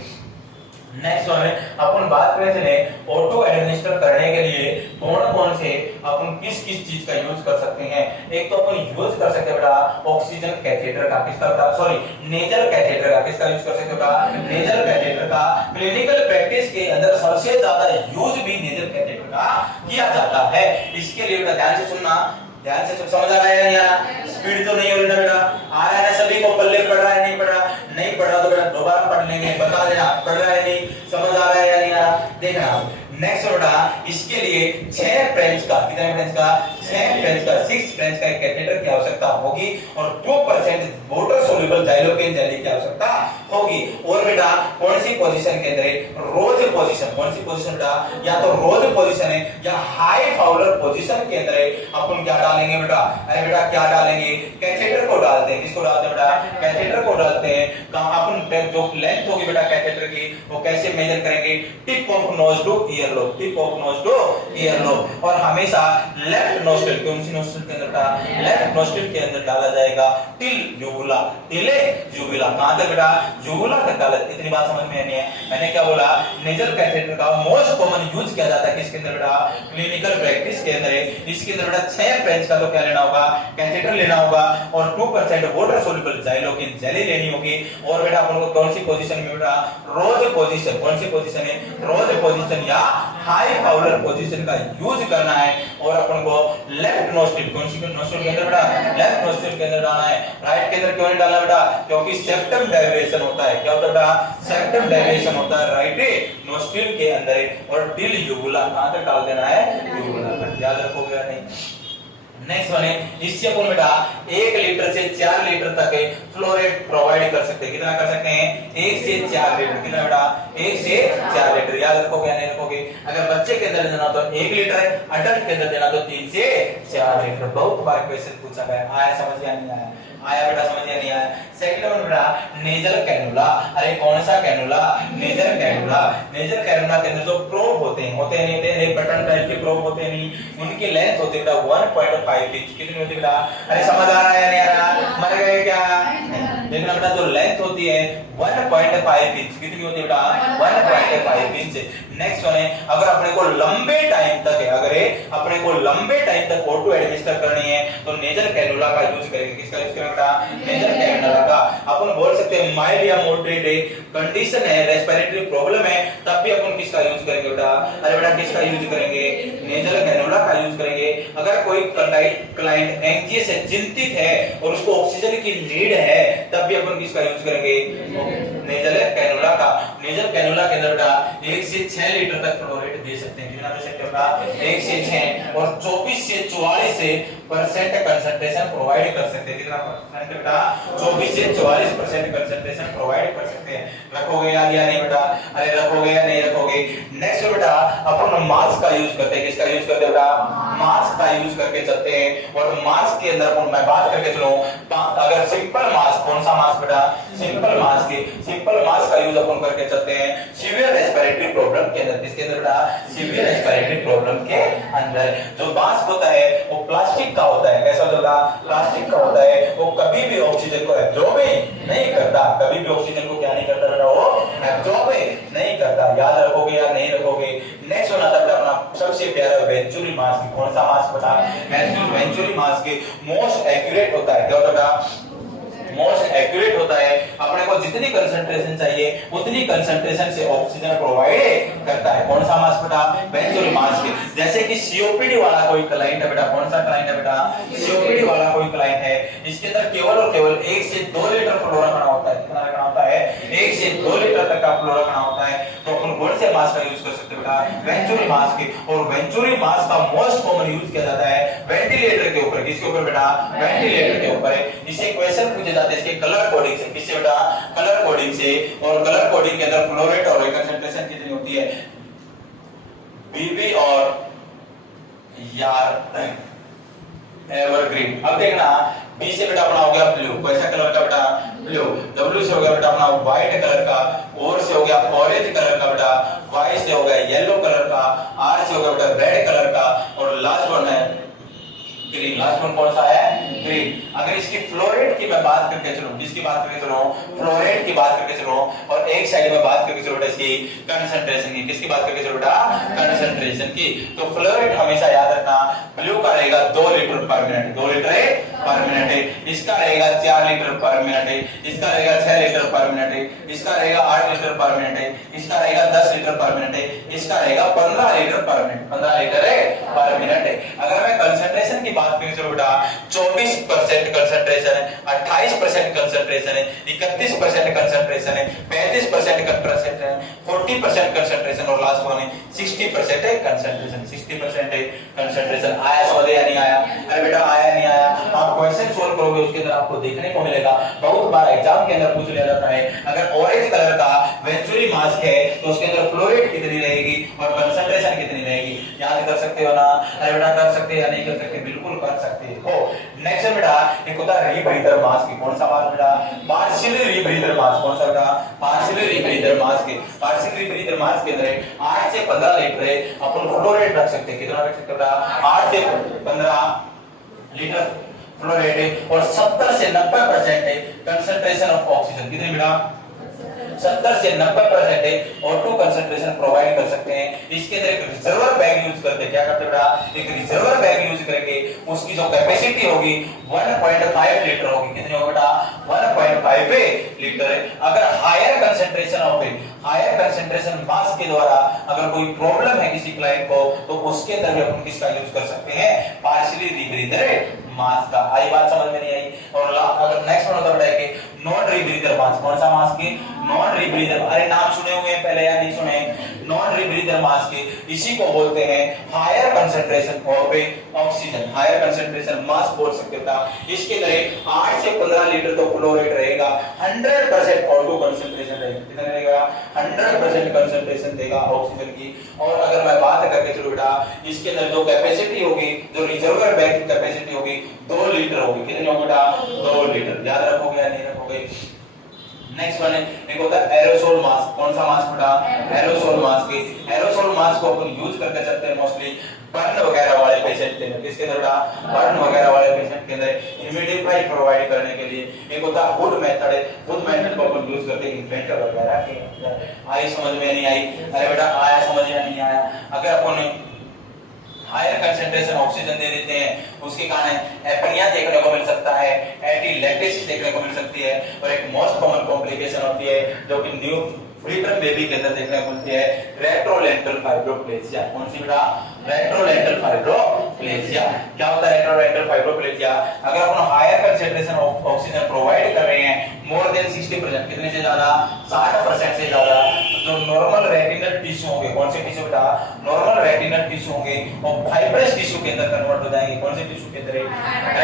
नेक्स्ट वन है, अपन बात करें चले ऑटो एडमिनिस्टर करने के लिए कौन-कौन से अपन किस चीज का यूज कर सकते हैं। एक तो अपन यूज कर सकते हैं बेटा ऑक्सीजन कैथेटर का। किसका बेटा? सॉरी नेजल कैथेटर का। किसका यूज कर सकते हो बेटा? नेजल कैथेटर का। क्लिनिकल प्रैक्टिस के अंदर सबसे ज्यादा यूज भी नेजल कैथेटर का किया जाता है। इसके लिए बेटा ध्यान से सुनना, ध्यान से समझ आ रहा है या नहीं आ रहा? स्पीड तो नहीं हो रही ना बेटा? आ रहा है ना सभी को? पल्ले पढ़ रहा है नहीं पढ़ रहा? नहीं पढ़ रहा तो बेटा दोबारा पढ़ लेंगे, बता देना पढ़ रहा है नहीं, समझ आ रहा है या नहीं आ रहा? देखना नेक्स्ट बेटा, इसके लिए 6 फ्रेंच का, कितने फ्रेंच का? 6 फ्रेंच का, 6 फ्रेंच का एक कैथेटर की आवश्यकता होगी और 2% वाटर सोल्यूबल जाइलोकेन जेली की आवश्यकता होगी। और बेटा कौन सी पोजीशन के अंदर? रोज पोजीशन। कौन सी पोजीशन बेटा? या तो रोज पोजीशन है या हाई फाउलर पोजीशन के अंदर अपन क्या डालेंगे बेटा? अरे बेटा क्या डालेंगे? कैथेटर को डालते हैं। किसको डालते हैं बेटा? कैथेटर को डालते हैं। कहां? अपन जो लेंथ होगी बेटा कैथेटर की वो कैसे मेजर करेंगे? Tip of nose two ear lobe, tip of nose two ear lobe. और हमेशा लेफ्ट नोस्ट्रिल, कौन सी नोस्ट्रिल के अंदर बेटा? लेफ्ट नोस्ट्रिल के अंदर डाला जाएगा टिल यूबुला, टिले यूबुला। कहां तक बेटा? यूबुला तक डाला। इतनी बात समझ में नहीं है? मैंने क्या बोला? नेजल कैथेटर का मोस्ट कॉमन यूज किया जाता है किसके अंदर बेटा? क्लिनिकल प्रैक्टिस के अंदर। इसके अंदर बेटा 6 फ्रेंच का तो क्या लेना होगा? कैथेटर लेना होगा और 2% वाटर सोल्यूबल जाइलोकेन जेली लेनी होगी। और बेटा अपन को कौन सी पोजीशन में बेटा? रोज पोजीशन। कौन सी पोजीशन है? रोज पोजीशन या हाई फाउलर पोजीशन का यूज करना है। और अपन को लेफ्ट नोस्ट्रिल, कौन सी नोस्ट्रिल के अंदर बेटा? लेफ्ट नोस्ट्रिल के अंदर डालना है। राइट के अंदर क्यों नहीं डालना बेटा? क्योंकि सेप्टम डेविएशन होता है। क्या होता है बेटा? सेप्टम डेविएशन होता है राइट नोस्ट्रिल के अंदर। और टिल यूबुला कहां तक डाल देना है? यूबुला तक। याद रखोगे या नहीं? नेक्स्ट वन है, इससे अपन बेटा 1 लीटर से 4 लीटर तक फ्लोराइड प्रोवाइड कर सकते हैं। कितना कर सकते हैं? 1 से 4 लीटर। कितना बेटा? 1 से 4 लीटर। याद रखोगे या नहीं रखोगे? अगर बच्चे के अंदर देना तो 1 लीटर है, अडल्ट के अंदर देना तो 3 से 4 लीटर। बहुत बार क्वेश्चन पूछा गया, आया समझ या नहीं आया? आया बेटा समझ या नहीं आया? सेकंड वन बेटा नेजल कैनुला। अरे कौन सा cannula? Nasal cannula. Nasal cannula के अंदर जो प्रोब होते हैं नहीं, बटन टाइप के प्रोब होते नहीं, उनकी लेंथ होती है बेटा 1.5 1.5 इंच कितनी होती है बेटा? अरे समझ आ रहा है या नहीं आ रहा? मर गए क्या? देखना बेटा जो लेंथ होती है 1.5 इंच कितनी होती है बेटा? 1.5 इंच। नेक्स्ट वन है अगर अपने को लंबे टाइम तक है, अगर अपने को लंबे टाइम तक O2 एडमिनिस्टर करनी है तो नेजल कैनुला का यूज करेंगे। किसका यूज करेंगे बेटा? नेजल कैनुला का। अपन बोल सकते हैं माइल्ड या मॉडरेट कंडीशन है, रेस्पिरेटरी प्रॉब्लम है, तब भी अपन किसका यूज करेंगे बेटा? अरे बेटा किसका यूज करेंगे? नेजल कैनुला का यूज करेंगे। अगर कोई क्लाइंट एंजियस है, चिंतित है और उसको ऑक्सीजन की नीड है तब भी अपन किसका यूज करेंगे? नेजल कैनुला का। नेजल कैनुला के अंदर बेटा 1 से 6 लीटर तक फ्लो रेट दे सकते हैं। कितना दे सकते हैं बेटा? 1 से 6 और 24 से 44% कंसंट्रेशन प्रोवाइड कर सकते हैं। कितना परसेंट बेटा? 24 से 44% कंसंट्रेशन प्रोवाइड कर सकते हैं। रखोगे याद या नहीं बेटा? अरे रखोगे या नहीं रखोगे? नेक्स्ट बेटा अपन मास का यूज करते हैं। किसका यूज करते हैं बेटा? मास का यूज करके चलते हैं। और मास के अंदर अपन मैं बात करके चलूं, अगर सिंपल मास, कौन सा मास बेटा? सिंपल मास के, सिंपल मास का यूज अपन करके चलते हैं सीवियर रेस्पिरेटरी प्रॉब्लम के अंदर। किसके अंदर बेटा? सीवियर रेस्पिरेटरी प्रॉब्लम के अंदर। जो मास होता है वो प्लास्टिक का होता है। कैसा होता है? प्लास्टिक का होता है। वो कभी भी ऑक्सीजन को एब्जॉर्ब नहीं करता, कभी भी ऑक्सीजन को क्या नहीं करता बेटा? वो एब्जॉर्ब नहीं करता। याद रखोगे या नहीं रखोगे? नेक्स्ट होना था अपना सबसे प्यारा वेंचुरी मास की। कौन सा मास बेटा? वेंचुरी मास के मोस्ट एक्यूरेट होता है। क्या होता है? मोस्ट एक्यूरेट होता है। अपने को जितनी कंसंट्रेशन चाहिए उतनी कंसंट्रेशन से ऑक्सीजन प्रोवाइड करता है। कौन सा मास बेटा? वेंचुरी मास के। जैसे कि सीओपीडी वाला कोई क्लाइंट है बेटा, कौन सा क्लाइंट है बेटा? सीओपीडी वाला कोई क्लाइंट है, इसके अंदर केवल और केवल 1 से 2 लीटर फ्लो रखना होता है। कितना रखना होता है? 1 से 2 लीटर तक का फ्लो रखना होता है। तो अपन कौन से मास का यूज कर सकते हैं बेटा? वेंचुरी मास के। और वेंचुरी मास का मोस्ट कॉमन यूज किया जाता है वेंटिलेटर के ऊपर। किसके ऊपर बेटा? वेंटिलेटर के ऊपर। इसे क्वेश्चन पूछे जाते हैं इसके कलर कोडिंग से। किससे बेटा? कलर कोडिंग से। और कलर कोडिंग के अंदर फ्लो रेट और कंसंट्रेशन कितनी होती है? बीबी और यार एवरग्रीन। अब देखना बी से बेटा अपना हो गया ब्लू। कैसा कलर का बेटा? ब्लू। डब्ल्यू से हो गया बेटा अपना व्हाइट कलर का। और से हो गया ऑरेंज कलर का बेटा। वाई से हो गया येलो कलर का। आर से हो गया बेटा रेड कलर का। और लास्ट वन है ग्रीन। लास्ट वन कौन सा है? ग्रीन। अगर इसकी फ्लो रेट की मैं बात करके चलूं, किसकी बात करके चलूं? फ्लो रेट की बात करके चलूं। और एक साइड में बात करके चलो बेटा इसकी कंसंट्रेशन की। किसकी बात करके चलो बेटा? कंसंट्रेशन की। तो फ्लो रेट हमेशा याद रखना, ब्लू का रहेगा 2 लीटर पर मिनट। 2 लीटर पर मिनट। इसका रहेगा 4 लीटर पर मिनट। इसका रहेगा 6 लीटर पर मिनट। इसका रहेगा 8 लीटर पर मिनट। इसका रहेगा 10 लीटर पर मिनट। इसका रहेगा 15 लीटर पर मिनट। 15 लीटर पर मिनट। अगर मैं कंसंट्रेशन की बात करें चलो बेटा 24% कंसंट्रेशन है, 28% कंसंट्रेशन है, 31% कंसंट्रेशन है, 35% कंसंट्रेशन है, 40% कंसंट्रेशन और लास्ट वन है 60% है कंसंट्रेशन। 60% है कंसंट्रेशन। आया समझ या नहीं आया? अरे बेटा आया नहीं आया? आप क्वेश्चन सोल्व करोगे उसके अंदर आपको देखने को मिलेगा, बहुत बार एग्जाम के अंदर पूछ लिया जाता है अगर ऑरेंज कलर का वेंचुरी मास्क है तो उसके अंदर फ्लो रेट कितनी रहेगी और कंसंट्रेशन कितनी रहेगी। याद कर सकते हो ना? अरे बेटा कर सकते या नहीं कर सकते? बिल्कुल कर सकते हो। नेक्स्ट है बेटा एक होता है रीब्रीदर मास्क। कौन सा मास्क बेटा? Partially rebreather mask. कौन सा बेटा? Partially rebreather mask. Partially rebreather mask के अंदर 8 से 15 लीटर अपन फ्लो रेट रख सकते हैं। कितना रख सकते हैं बेटा? 8 से 15 लीटर फ्लो रेट और 70 से 90% कंसंट्रेशन ऑफ ऑक्सीजन। कितने बेटा? 70 से 90% O2 कंसंट्रेशन प्रोवाइड कर सकते हैं। इसके अंदर एक रिजर्वर बैग यूज करते हैं। क्या करते हैं बेटा? एक रिजर्वर बैग यूज करेंगे। उसकी जो कैपेसिटी होगी 1.5 लीटर होगी। कितनी होगी बेटा? 1.5 लीटर। अगर हायर कंसंट्रेशन मास के द्वारा अगर कोई प्रॉब्लम है किसी क्लाइंट को तो उसके अंदर भी अपन किसका यूज कर सकते हैं? पार्शियली रीब्रीदर मास का। आई बात समझ में नहीं आई? और अगर नेक्स्ट वन होता है कि नॉन रीब्रीदर मास। कौन सा मास की? नॉन रीब्रीदर। अरे नाम सुने हुए हैं पहले या नहीं सुने? नॉन रीब्रीदर मास के इसी को बोलते हैं higher concentration of oxygen. Higher concentration mask बोल सकते हैं। इसके अंदर 8 से 15 लीटर तो फ्लो रेट रहेगा। 100% O2 कंसंट्रेशन रहेगा। कितना रहेगा? 100% कंसंट्रेशन देगा ऑक्सीजन की। और अगर मैं बात करके चलो बेटा इसके अंदर जो कैपेसिटी होगी, जो रिजर्वर बैग की कैपेसिटी होगी 2 लीटर होगी। कितनी होगी बेटा? 2 लीटर। याद रखोगे या नहीं रखोगे? नेक्स्ट वन है एक होता है एरोसोल मास्क। कौन सा मास्क बेटा? Aerosol mask. एरोसोल मास्क को अपन यूज करके चलते हैं मोस्टली बर्न वगैरह वाले पेशेंट के अंदर, किसके अंदर बेटा, बर्न वगैरह वाले पेशेंट के अंदर ह्यूमिडिफाई प्रोवाइड करने के लिए एक होता है हुड मेथड है। हुड मेथड को अपन यूज करते हैं इन्फेंट वगैरह के अंदर। आई समझ में नहीं आई? अरे बेटा आया समझ में नहीं आया? अगर अपन हायर कंसंट्रेशन ऑक्सीजन दे देते हैं उसके कारण एपनिया देखने को मिल सकता है, एंटीलैक्टेसिस देखने को मिल सकती है, और एक मोस्ट कॉमन कॉम्प्लिकेशन होती है जो कि न्यू प्रीटर्म बेबी के अंदर देखने को मिलती है, रेट्रोलेंटल फाइब्रोप्लेजिया। कौन सी बेटा? रेट्रोलेंटल फाइब्रोप्लेजिया। क्या होता है रेट्रोलेंटल फाइब्रोप्लेजिया? अगर अपन higher concentration of oxygen provide कर रहे हैं मोर देन 60%, कितने से ज्यादा? 60% से ज्यादा, जो नॉर्मल रेटिनल टिश्यू होंगे, कौन से टिश्यू बेटा? नॉर्मल रेटिनल टिश्यू होंगे और फाइब्रस टिश्यू के अंदर कन्वर्ट हो जाएंगे। कौन से टिश्यू के अंदर?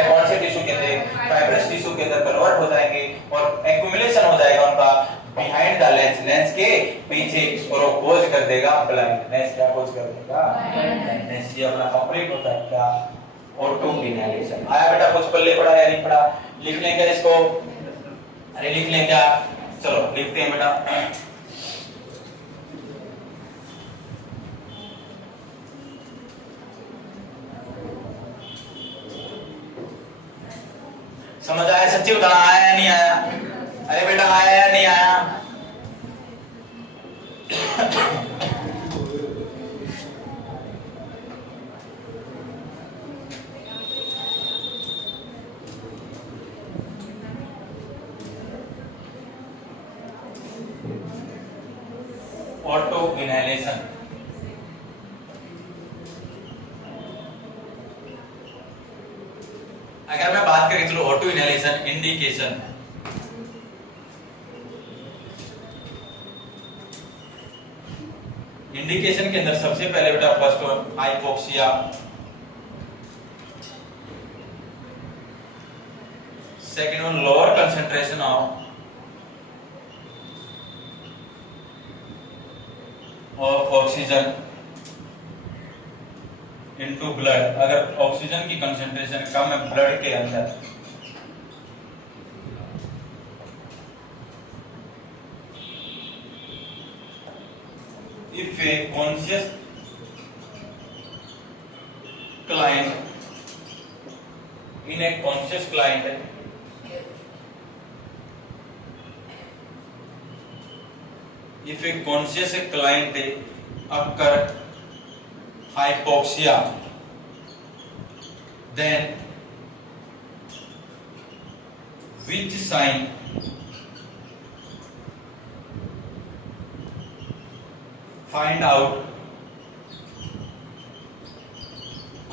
कौन से टिश्यू के अंदर? फाइब्रस टिश्यू के अंदर कन्वर्ट हो जाएंगे और एक्यूमुलेशन हो जाएगा उनका बिहाइंड द लेंस, लेंस के पीछे, और वो खोज कर देगा ब्लाइंडनेस। क्या खोज कर देगा? ब्लाइंडनेस। ये अपना कंप्लीट होता है क्या? Auto inhalation. आया बेटा? कुछ पल्ले पड़ा या नहीं पड़ा? लिख लेंगे इसको? अरे लिख लेंगे क्या? चलो लिखते हैं बेटा। समझ आया? सच्ची बताना, आया या नहीं आया? अरे बेटा आया या नहीं आया? Auto inhalation. अगर मैं बात करें चलो ऑटो इनहेलेशन इंडिकेशन, इंडिकेशन के अंदर सबसे पहले बेटा first one hypoxia, second one lower concentration of oxygen into blood. अगर ऑक्सीजन की कंसंट्रेशन कम है ब्लड के अंदर, if a conscious client in a conscious client if a conscious client occur hypoxia, then which sign find out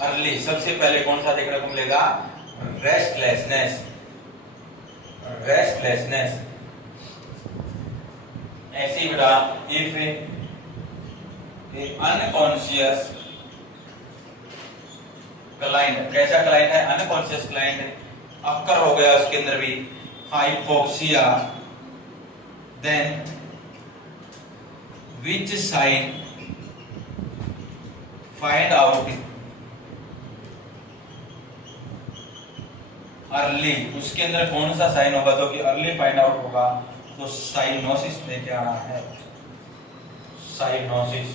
early? सबसे पहले कौन सा देखने को मिलेगा? रेस्टलेसनेस। रेस्टलेसनेस। ऐसी बेटा इफ अनकॉन्शियस क्लाइंट, कैसा क्लाइंट है? अनकॉन्शियस क्लाइंट अक्कर हो गया उसके अंदर भी hypoxia, then which sign find out early? उसके अंदर कौन सा साइन होगा तो कि अर्ली फाइंड आउट होगा? तो साइनोसिस लेके आना है, साइनोसिस।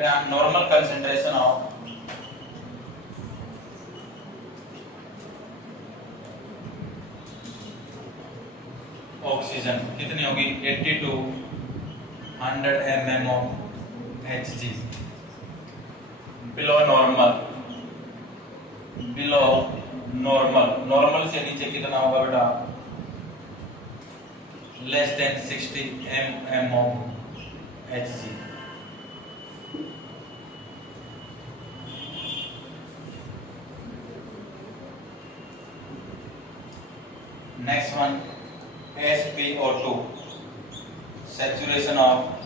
बेटा नॉर्मल कंसंट्रेशन ऑफ ऑक्सीजन कितनी होगी 80 to 100 mm of Hg below normal से नीचे कितना होगा बेटा less than 60 mm of Hg next one SpO2 saturation of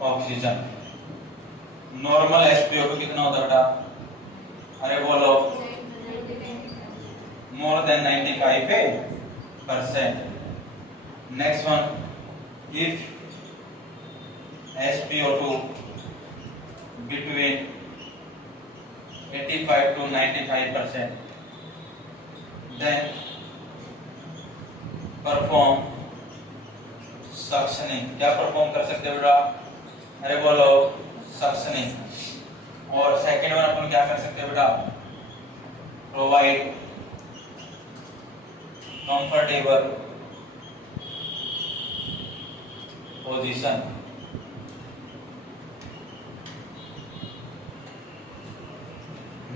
oxygen normal SpO2 कितना होता है बेटा अरे बोलो more than 95%. Next one if SpO2 between 85 to 95%, then perform suctioning क्या परफॉर्म कर सकते हो बेटा अरे बोलो सक्शनिंग और सेकंड वन अपन क्या कर सकते हैं बेटा provide comfortable position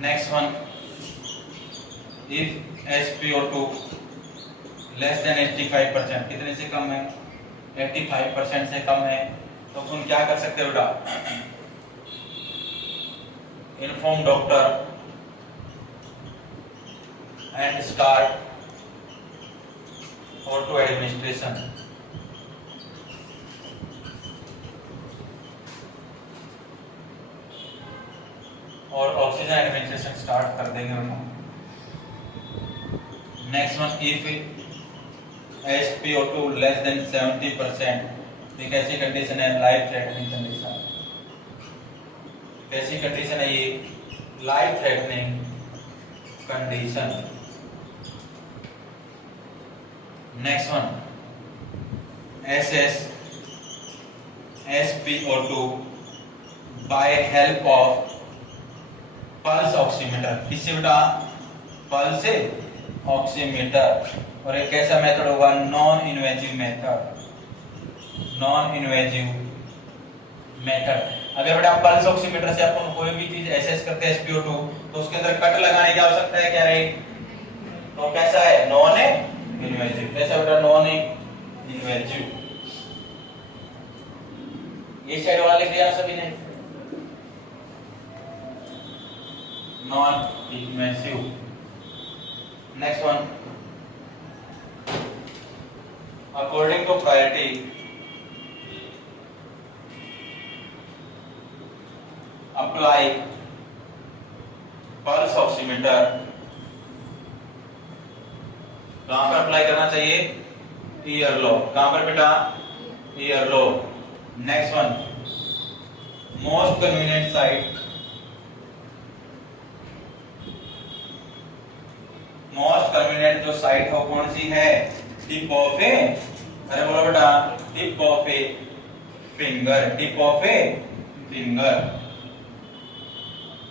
next one if SpO2 less then 85% कितने से कम है 85% से कम है तो तुम क्या कर सकते हो बेटा inform doctor and start auto administration और ऑक्सीजन एडमिनिस्ट्रेशन स्टार्ट कर देंगे हम next one if SpO2 less than 70% एक ऐसी कंडीशन है लाइफ थ्रेटनिंग कंडीशन कैसी कंडीशन है ये life threatening condition next one SpO2 by help of pulse oximeter किससे बेटा पल्स ऑक्सीमीटर और एक कैसा मेथड होगा नॉन इन्वेजिव मेथड अगर बेटा पल्स ऑक्सीमीटर से अपन कोई भी चीज एसेस करते हैं SpO2 तो उसके अंदर कट लगाने की आवश्यकता है क्या रही तो कैसा है नॉन इन्वेजिव कैसा बेटा नॉन इन्वेजिव ये साइड वाला लिख दिया सभी ने non invasive next one according to priority apply pulse oximeter कहां पर अप्लाई करना चाहिए ईयर लो कहां पर बेटा ear lobe next one most convenient site most convenient जो साइट हो कौन सी है टिप ऑफ ए अरे बोलो बेटा tip of a finger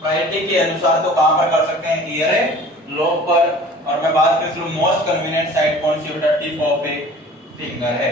priority के अनुसार तो कहां पर कर सकते हैं ईयर लोब पर और मैं बात करूं मोस्ट कन्वीनियंट साइट कौन सी बेटा टिप ऑफ ए फिंगर है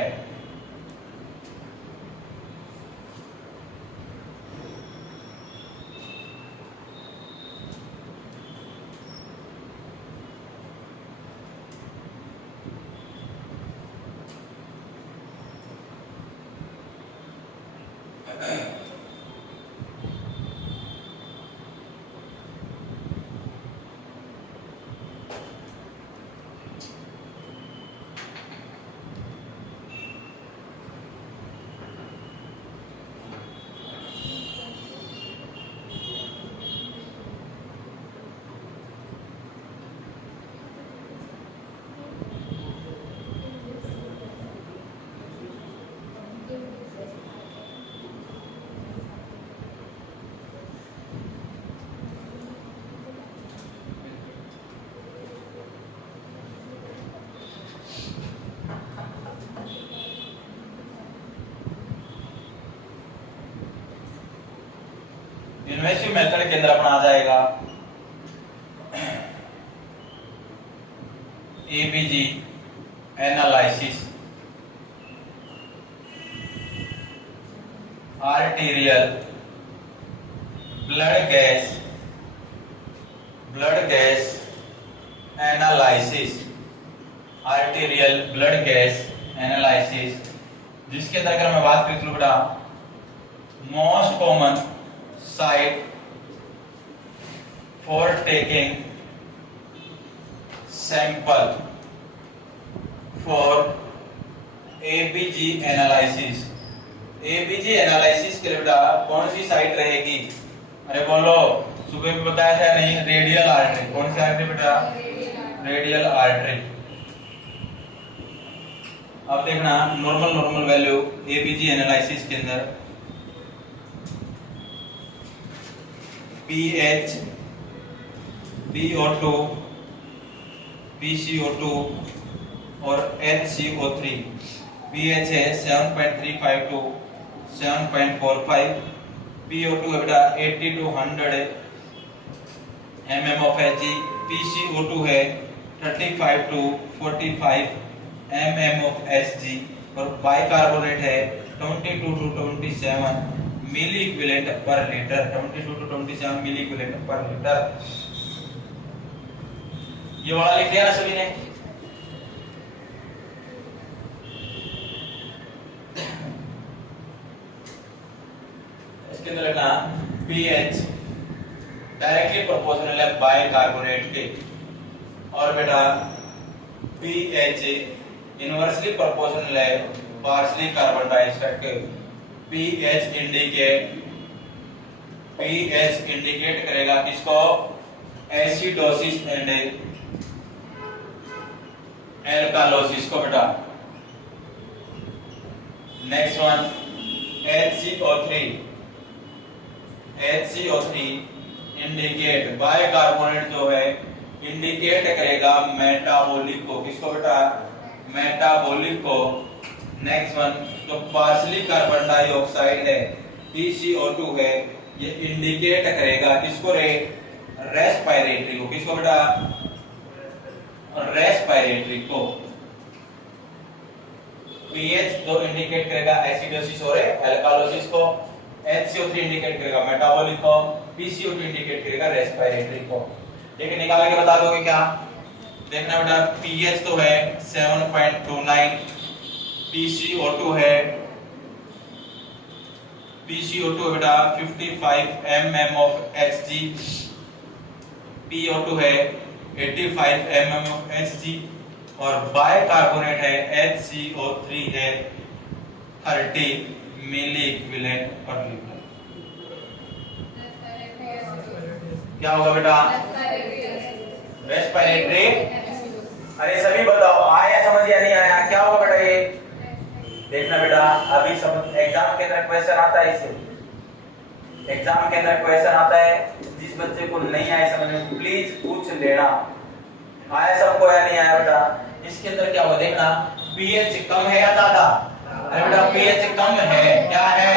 मेथड के अंदर अपना आ जाएगा ABG analysis, arterial blood gas analysis, arterial blood gas analysis, जिसके अंदर अगर मैं बात करूं बेटा most common site for taking sample for ABG analysis. ABG analysis के लिए बेटा कौन सी साइट रहेगी? अरे बोलो, सुबह भी बताया था नहीं? Radial artery. कौन सी आर्टरी बेटा? Radial artery. अब देखना नॉर्मल वैल्यू एबीजी एनालिसिस के अंदर पीएच, PO2, PCO2 और HCO3। पीएच है 7.352, 7.45, PO2 है बेटा 80 to 100 mm of Hg, PCO2 है 35 to 45 mm of Hg और बाइकार्बोनेट है 22 to 27 milliequivalent per litre, 22 to 27 milliequivalent per litre. ये वाला लिख लिया ना सभी ने? इसके अंदर लिखना पीएच डायरेक्टली प्रोपोर्शनल है बाइकार्बोनेट के, और बेटा पीएच इनवर्सली प्रोपोर्शनल है पार्शियली कार्बन डाइऑक्साइड के। पीएच इंडिकेट करेगा किसको? एसिडोसिस एंड एल्कालोसिस को बेटा। Next one HCO3 indicate bicarbonate जो है इंडिकेट करेगा मेटाबॉलिक को। किसको बेटा? मेटाबॉलिक को। नेक्स्ट वन जो पार्शियली कार्बन डाइऑक्साइड है PCO2 है, ये इंडिकेट करेगा किसको रे? रेस्पिरेटरी को। किसको बेटा? रेस्पिरेटरी को। पीएच जो इंडिकेट करेगा एसिडोसिस और एल्कालोसिस को, HCO3 इंडिकेट करेगा मेटाबॉलिक को, PCO2 इंडिकेट करेगा रेस्पिरेटरी को। लेकिन निकाल के बता दोगे क्या? देखना बेटा पीएच तो है 7.29, PCO2 है बेटा 55 mm of Hg, PO2 है 85 mm of Hg और बाइकार्बोनेट है HCO3 है 30 मिली इक्विवेलेंट पर लीटर। क्या होगा बेटा? रेस्पिरेटरी। अरे सभी बताओ, आया समझ या नहीं आया? क्या होगा बेटा ये? देखना बेटा अभी सब एग्जाम के अंदर क्वेश्चन आता है, इसे एग्जाम के अंदर क्वेश्चन आता है। जिस बच्चे को नहीं आया समझ में प्लीज पूछ लेना। आया सबको या नहीं आया बेटा? इसके अंदर क्या होगा देखना, पीएच कम है या ज्यादा? अरे बेटा पीएच कम है। क्या है?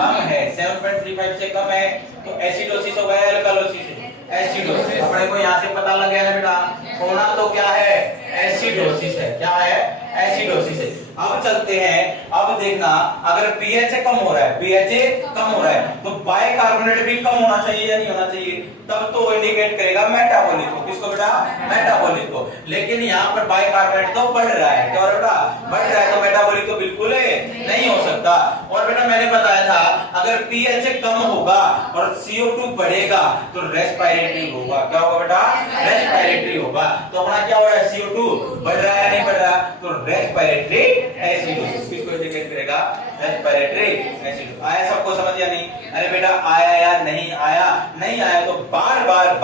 कम है। 7.35 से कम है तो एसिडोसिस होगा या एल्कालोसिस? एसिडोसिस। अपने को यहाँ से पता लग गया ना बेटा, होना तो क्या है? एसिडोसिस है। क्या है? एसिडोसिस है। अब चलते हैं, अब देखना अगर पीएच कम हो रहा है, पीएच कम हो रहा है तो बाइकार्बोनेट भी कम होना चाहिए या नहीं होना चाहिए? तब तो इंडिकेट करेगा मेटाबॉलिक को। किसको बेटा? मेटाबॉलिक को। लेकिन यहाँ पर बाइकार्बोनेट तो बढ़ रहा है। क्या हो रहा है बेटा? बढ़ रहा है तो मेटाबॉलिक तो बिल्कुल नहीं हो सकता। और बेटा मैंने बताया था अगर पीएच कम होगा और CO2 बढ़ेगा तो रेस्पिरेटरी होगा। क्या होगा बेटा? रेस्पिरेटरी होगा। तो अपना क्या हो रहा है? CO2 बढ़ रहा है या नहीं बढ़ रहा? तो रेस्पिरेटरी एसिडोसिस। किसको इंडिकेट करेगा? Respiratory acidosis. आया सबको समझ या नहीं? अरे बेटा आया या नहीं आया? नहीं आया तो बार बार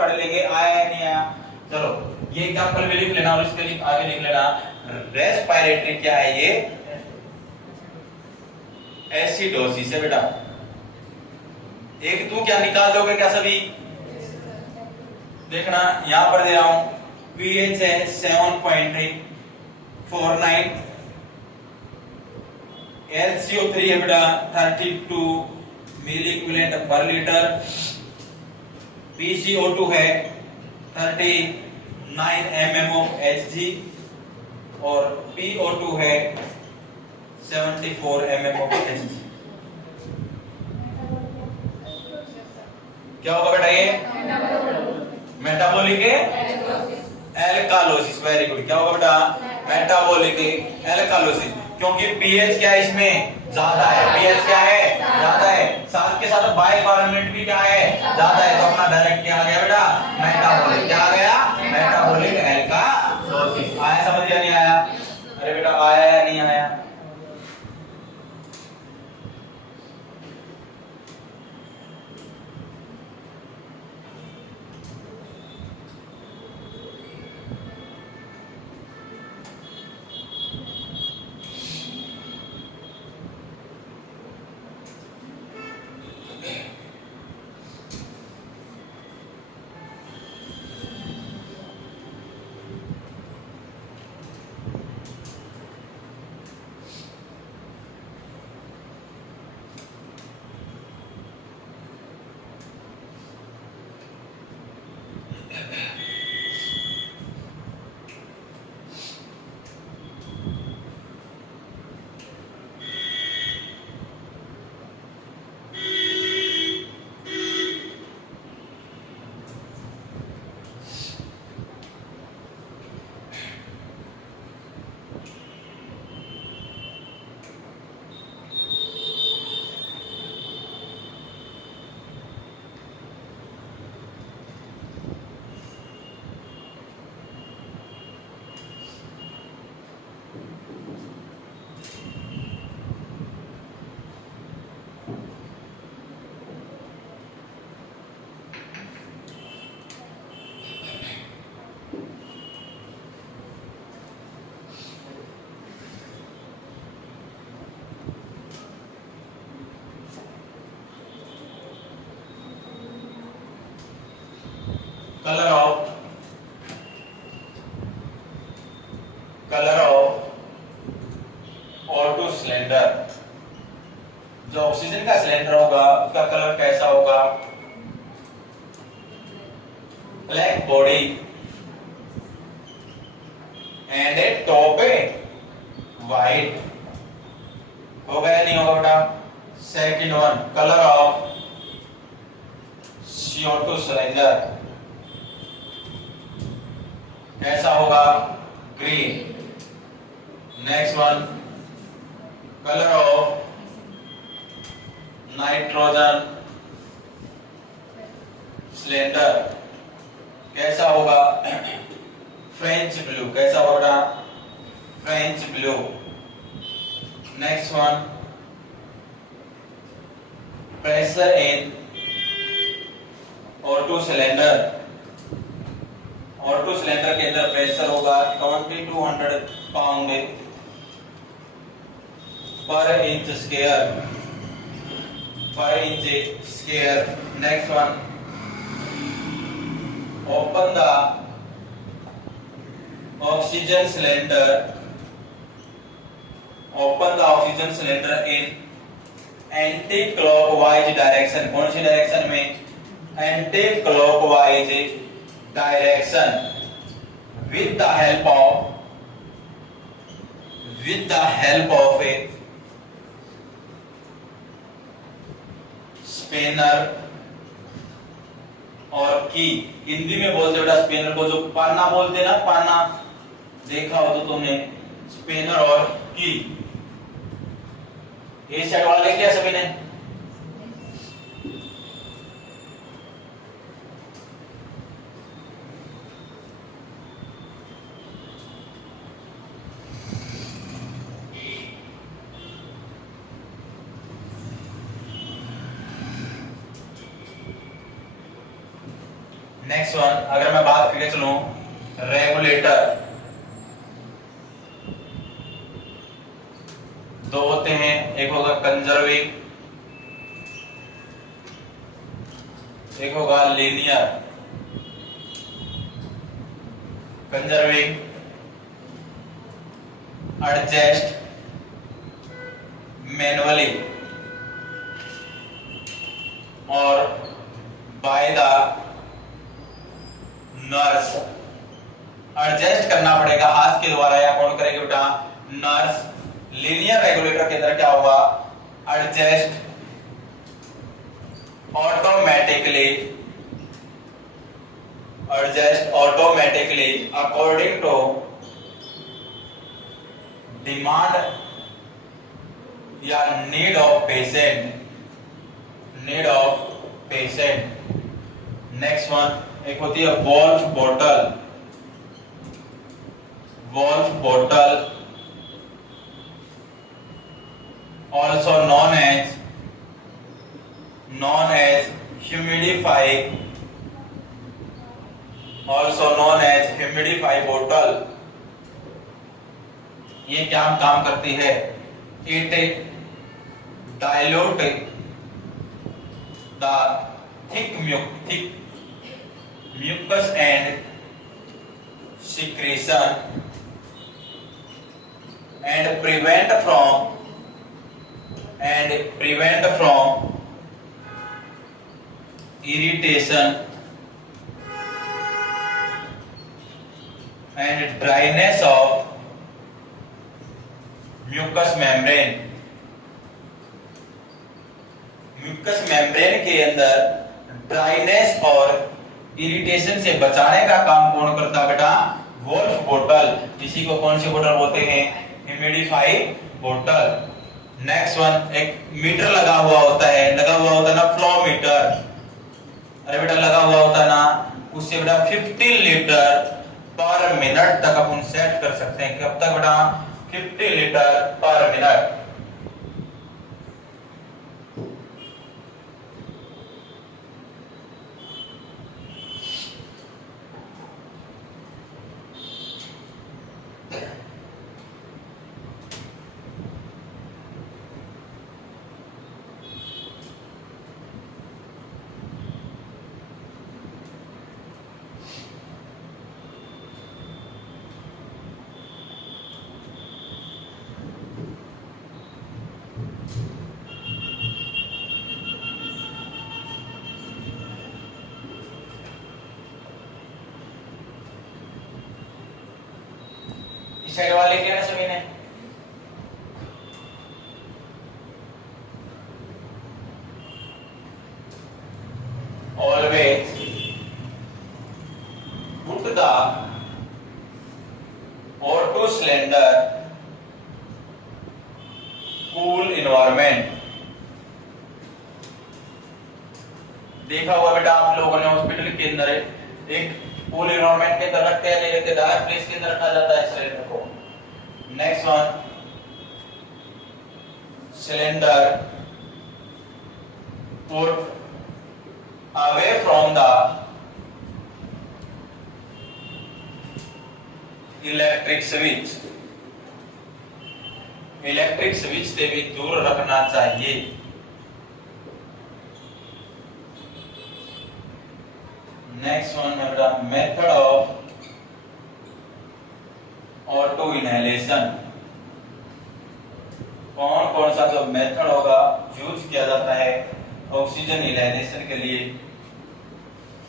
पढ़ लेंगे। आया या नहीं आया? चलो ये एग्जांपल में लिख लेना और इसके लिए आगे लिख लेना। रेस्पिरेटरी क्या है? ये एसिडोसिस है बेटा। एक तू क्या निकाल दोगे क्या सभी? देखना यहां पर दे रहा हूं पीएच है 7.49, LCO3 है बेटा 32 मिली इक्विवेलेंट पर लीटर PCO2 है 39 mm of Hg और PO2 है 74 mm of Hg। क्या होगा बेटा ये? Metabolic alkalosis. Very good. क्या होगा बेटा? Metabolic alkalosis. क्योंकि पीएच क्या है इसमें? ज्यादा है। पीएच क्या है? ज्यादा है। साथ के साथ बाइकार्बोनेट भी क्या है? ज्यादा है। तो अपना डायरेक्ट क्या आ गया बेटा? मेटाबॉलिक। क्या आ गया? मेटाबॉलिक एल्कालोसिस। आया समझ या नहीं आया? अरे बेटा आया या नहीं आया? Colour of O2 cylinder. जो ऑक्सीजन का सिलेंडर होगा उसका कलर कैसा होगा? Black body and A top white. होगा या नहीं होगा बेटा? Second one, colour of CO2 cylinder कैसा होगा? Green. Next one, colour of nitrogen cylinder कैसा होगा? French blue. कैसा होगा? French blue. Next one, pressure in O2 cylinder. O2 cylinder के अंदर प्रेशर होगा 2200 पाउंड पर इंच स्क्वायर। पर inch square. Next one, open the oxygen cylinder. Open the oxygen cylinder in anti-clockwise direction. कौन सी direction में? Anti-clockwise direction. With the help of a spanner और की। हिंदी में बोलते बेटा स्पेनर को, जो पाना बोलते ना, पाना देखा हो तो तुमने। स्पेनर और की। ये सेट वाला लिख लिया सभी ने? नेक्स्ट वन, अगर मैं बात करके चलूं रेगुलेटर। दो होते हैं, एक होगा कंजर्विंग, एक होगा लीनियर। कंजर्विंग एडजस्ट मैनुअली और बाय द नर्स, एडजस्ट करना पड़ेगा हाथ के द्वारा, या कौन करेगा बेटा, नर्स। लीनियर रेगुलेटर के अंदर क्या होगा, adjust automatically, adjust automatically according to demand या need of patient, need of patient. Next one, एक होती है वॉल्व बोतल, वॉल्व बोतल also known as humidify, also known as humidify bottle। ये क्या काम करती है, it dilute the thick mucus and secretion and prevent from irritation and dryness of mucous membrane। Mucous membrane के अंदर ड्राइनेस और इरिटेशन से बचाने का काम कौन करता है बेटा, वॉल्व बोतल। इसी को कौन सी बोतल बोलते हैं, ह्यूमिडिफाई बोतल। नेक्स्ट वन, एक मीटर लगा हुआ होता है ना, फ्लो मीटर। अरे बेटा लगा हुआ होता है ना, उससे बेटा 15 लीटर पर मिनट तक अपन सेट कर सकते हैं। कब तक बेटा, 50 लीटर पर मिनट। साइड वाले लिख लेना सभी ने। Always put the auto cylinder cool environment। देखा हुआ बेटा आप लोगों ने हॉस्पिटल के अंदर एक कूल एनवायरनमेंट के अंदर रखते हैं, नहीं रखते, डार्क प्लेस के अंदर रखा जाता है सिलेंडर को। Next one, cylinder put away from the electric switch, electric switch से भी दूर रखना चाहिए। नेक्स्ट वन है बेटा मेथड ऑफ ऑटो इनहेलेशन। कौन कौन सा जो मेथड होगा यूज किया जाता है ऑक्सीजन इनहेलेशन के लिए।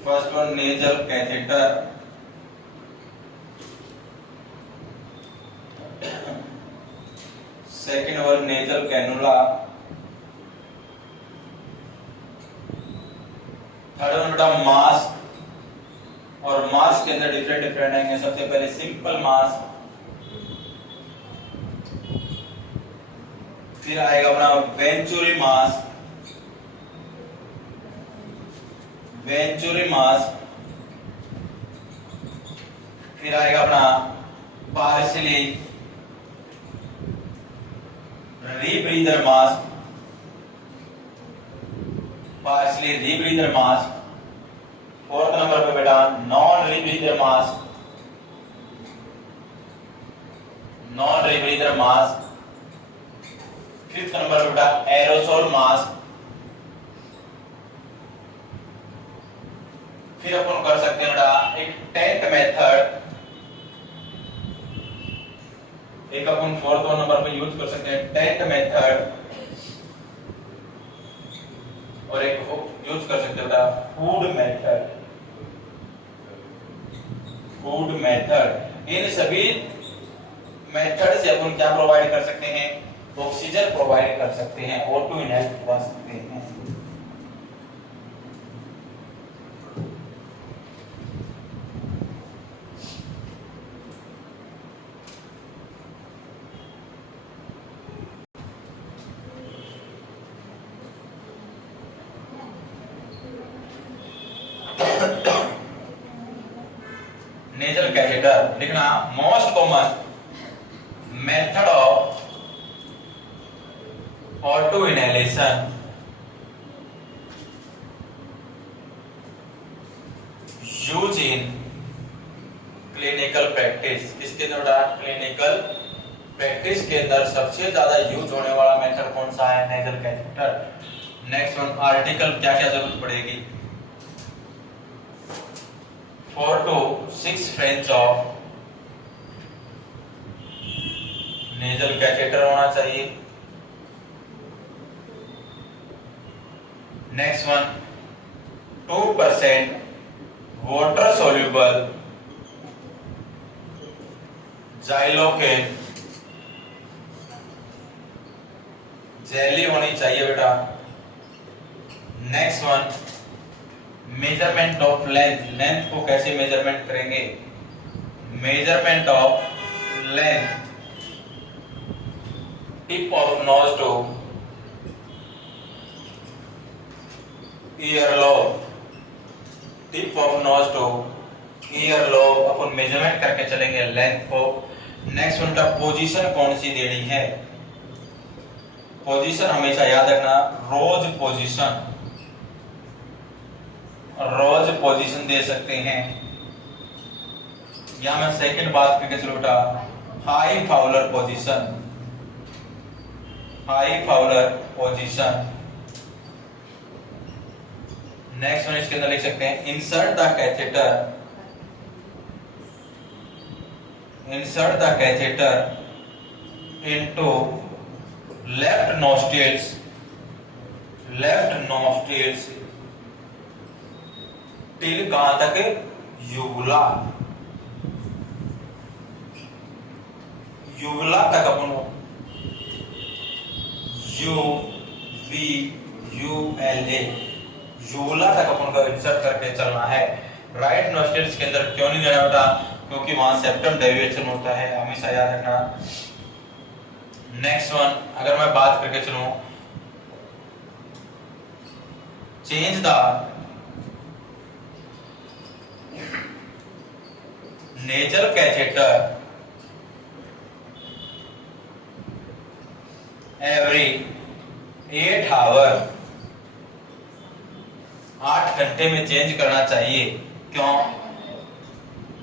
First one nasal catheter, second one nasal cannula, third one बेटा मास्क। और मास्क के अंदर डिफरेंट आएंगे। सबसे पहले सिंपल मास्क, फिर आएगा अपना वेंचुरी मास्क, फिर आएगा अपना पार्शली रीब्रीदर मास्क, फोर्थ नंबर पे बेटा non rebreather mask, fifth number पे बेटा एरोसोल मास्क। फिर अपन कर सकते हैं बेटा एक टेंट मेथड, एक अपन फोर्थ नंबर पे यूज कर सकते हैं टेंट मेथड, और एक यूज कर सकते हैं बेटा फूड मेथड। Food method. इन सभी मेथड से अपन क्या प्रोवाइड कर सकते हैं? ऑक्सीजन प्रोवाइड कर सकते हैं, O2 इनहेल करवा सकते हैं। नेजल कैथेटर लिखना, most common method of auto inhalation use in clinical practice. इसके द्वारा क्लिनिकल प्रैक्टिस के अंदर सबसे ज्यादा यूज होने वाला मेथड कौन सा है? Nasal catheter. Next one, article क्या क्या जरूरत पड़ेगी? 4 to 6 French of nasal catheter होना चाहिए। Next one, 2% water soluble xylocaine jelly होनी चाहिए बेटा। Next one, measurement of length. Length को कैसे मेजरमेंट करेंगे? Measurement of length tip of nose two ear lobe, tip of nose two ear lobe upon measurement करके चलेंगे लेंथ को। Next उनका पोजीशन कौन सी देनी है? पोजीशन हमेशा याद रखना, रोज पोजीशन, रोज पोजीशन दे सकते हैं। यहां मैं सेकंड बात करके चलो बेटा, high Fowler position, high Fowler position. Next one इसके अंदर लिख सकते हैं, insert the catheter, insert the catheter into left nostrils, left nostrils till कहां तक? यूवुला, यूवुला तक अपन UVULA यूवुला तक अपन को इंसर्ट करके चलना है। राइट नोस्ट्रिल्स के अंदर क्यों नहीं जाना बेटा? क्योंकि वहां सेप्टम डेविएशन होता है, हमेशा याद रखना। नेक्स्ट वन, अगर मैं बात करके चलूं, change the nasal catheter every 8 hour, 8 घंटे में चेंज करना चाहिए। क्यों?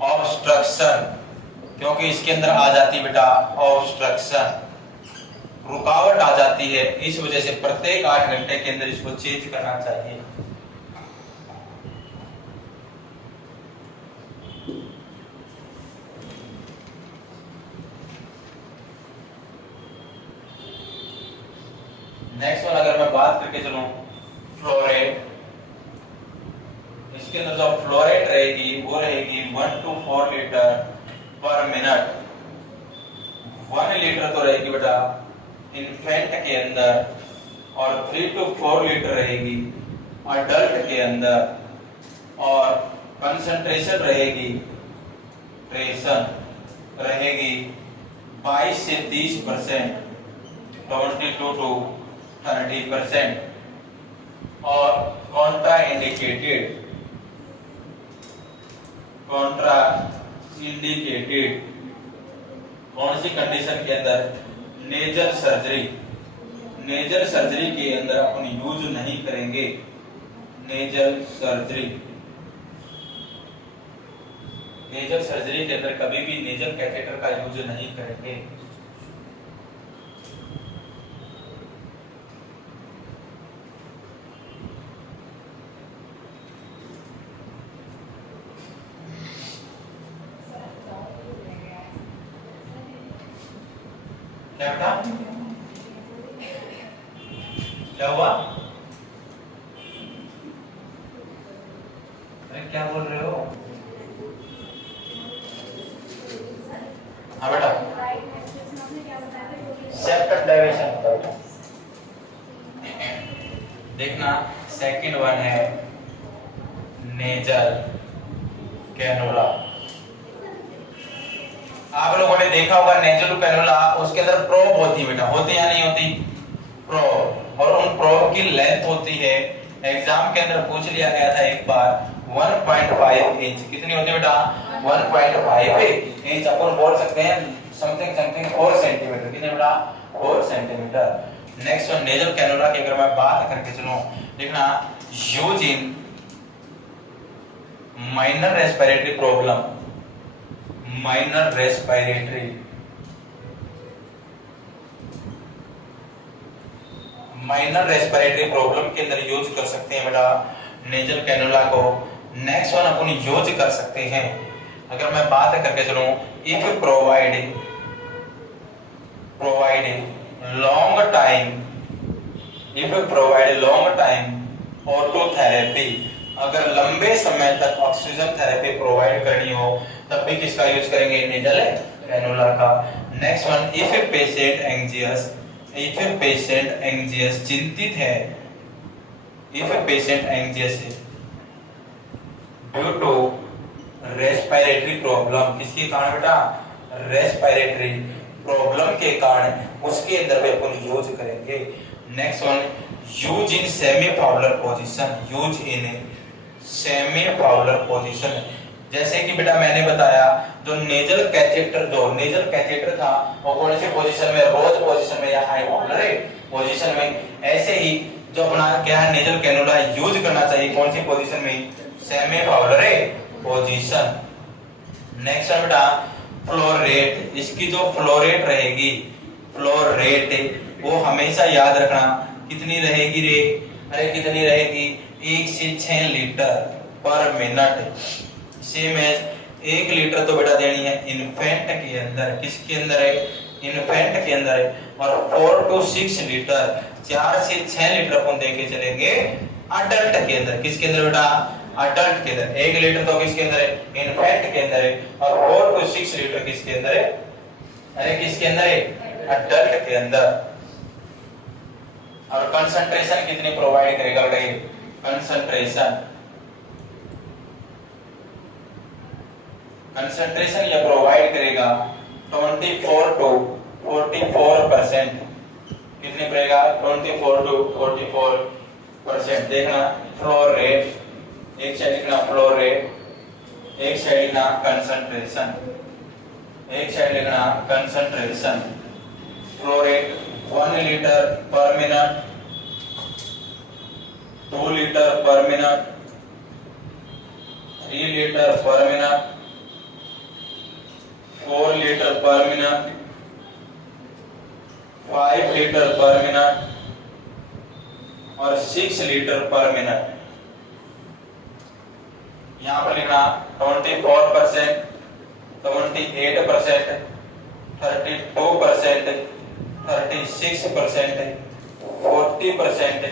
ऑब्स्ट्रक्शन, क्योंकि इसके अंदर आ जाती बेटा ऑब्स्ट्रक्शन, रुकावट आ जाती है, इस वजह से प्रत्येक 8 घंटे के अंदर इसको चेंज करना चाहिए। नेक्स्ट वन, अगर मैं बात करके चलूं फ्लोरेट, इसके अंदर जो फ्लोरेट रहेगी वो रहेगी 1 to 4 लीटर पर मिनट। 1 लीटर तो रहेगी बेटा इन्फेंट के अंदर और 3 to 4 लीटर रहेगी अडल्ट के अंदर, और कंसंट्रेशन रहेगी, प्रेशन रहेगी 22 से 30%, 22 to 30%, और कॉन्ट्रा इंडिकेटेड, कॉन्ट्रा इंडिकेटेड कौन सी कंडीशन के अंदर? नेजल सर्जरी, नेजल सर्जरी के अंदर अपन यूज नहीं करेंगे नेजल सर्जरी। नेजल सर्जरी के अंदर कभी भी नेजल कैथेटर का यूज नहीं करेंगे। क्या था? क्या हुआ? अरे क्या बोल रहे हो? हाँ बेटा, सेप्टम डाइवेशन होता है बेटा। देखना सेकंड वन है नेजल कैनुला। आप लोगों ने देखा होगा नेजल कैनुला, उसके अंदर प्रोब होती है बेटा, होती या नहीं होती? प्रोब, और उन प्रोब की लेंथ होती है, एग्जाम के अंदर पूछ लिया गया था एक बार, 1.5 इंच। कितनी होती है बेटा? 1.5 इंच। अपन बोल सकते हैं समथिंग समथिंग 4 सेंटीमीटर। कितने बेटा? 4 centimetre. Next one nasal cannula की अगर मैं बात करके चलूं, देखना use in minor respiratory problem, minor respiratory problem के अंदर यूज कर सकते हैं बेटा नेजल कैनुला को। नेक्स्ट वन अपन यूज कर सकते हैं, अगर मैं बात करके चलूं, इफ प्रोवाइड लॉन्ग टाइम ऑटोथेरेपी, अगर लंबे समय तक ऑक्सीजन थेरेपी प्रोवाइड करनी हो तब भी किसका यूज करेंगे? नेजल कैनुला का। Next one if patient anxious चिंतित है, इफ पेशेंट एंजियस है ड्यू टू रेस्पिरेटरी प्रॉब्लम, किसके कारण बेटा? रेस्पिरेटरी प्रॉब्लम के कारण उसके अंदर भी अपन यूज करेंगे। Next one use in semi Fowler position, use in semi Fowler position. जैसे कि बेटा मैंने बताया जो नेजल कैथेटर था वो कौन सी पोजीशन में? रोज पोजीशन में या हाई फाउलर पोजीशन में। ऐसे ही जो अपना क्या है नेजल कैनुला यूज करना चाहिए कौन सी पोजीशन में? Semi Fowler position. नेक्स्ट है बेटा फ्लो रेट, इसकी जो फ्लो रेट रहेगी, फ्लो रेट वो हमेशा याद रखना कितनी रहेगी रे? अरे कितनी रहेगी? 1 से 6 लीटर पर मिनट। सेम एज 1 लीटर तो बेटा देनी है इन्फेंट के अंदर, किसके अंदर है? इन्फेंट के अंदर है। और 4 to 6 लीटर, 4 से 6 लीटर अपन देके चलेंगे अडल्ट के अंदर। किसके अंदर बेटा? अडल्ट के अंदर। 1 लीटर तो किसके अंदर है? इन्फेंट के अंदर है। और 4 to 6 लीटर किसके अंदर है? अरे किसके अंदर है? अडल्ट के अंदर। और कंसंट्रेशन कितनी प्रोवाइड करेगा बेटा? ये कंसंट्रेशन ये प्रोवाइड करेगा 24 to 44%। कितनी पड़ेगा? 24 to 44%। देखना फ्लो रेट, एक साइड लिखना फ्लो रेट, एक साइड लिखना कंसंट्रेशन, एक साइड लिखना कंसंट्रेशन। फ्लो रेट 1 लीटर पर मिनट, 2 लीटर पर मिनट, 3 लीटर पर मिनट, 4 लीटर पर मिनट, 5 लीटर पर मिनट और 6 लीटर पर मिनट। यहाँ पर लिखना 24%, 28%, 32%, 36%, 40%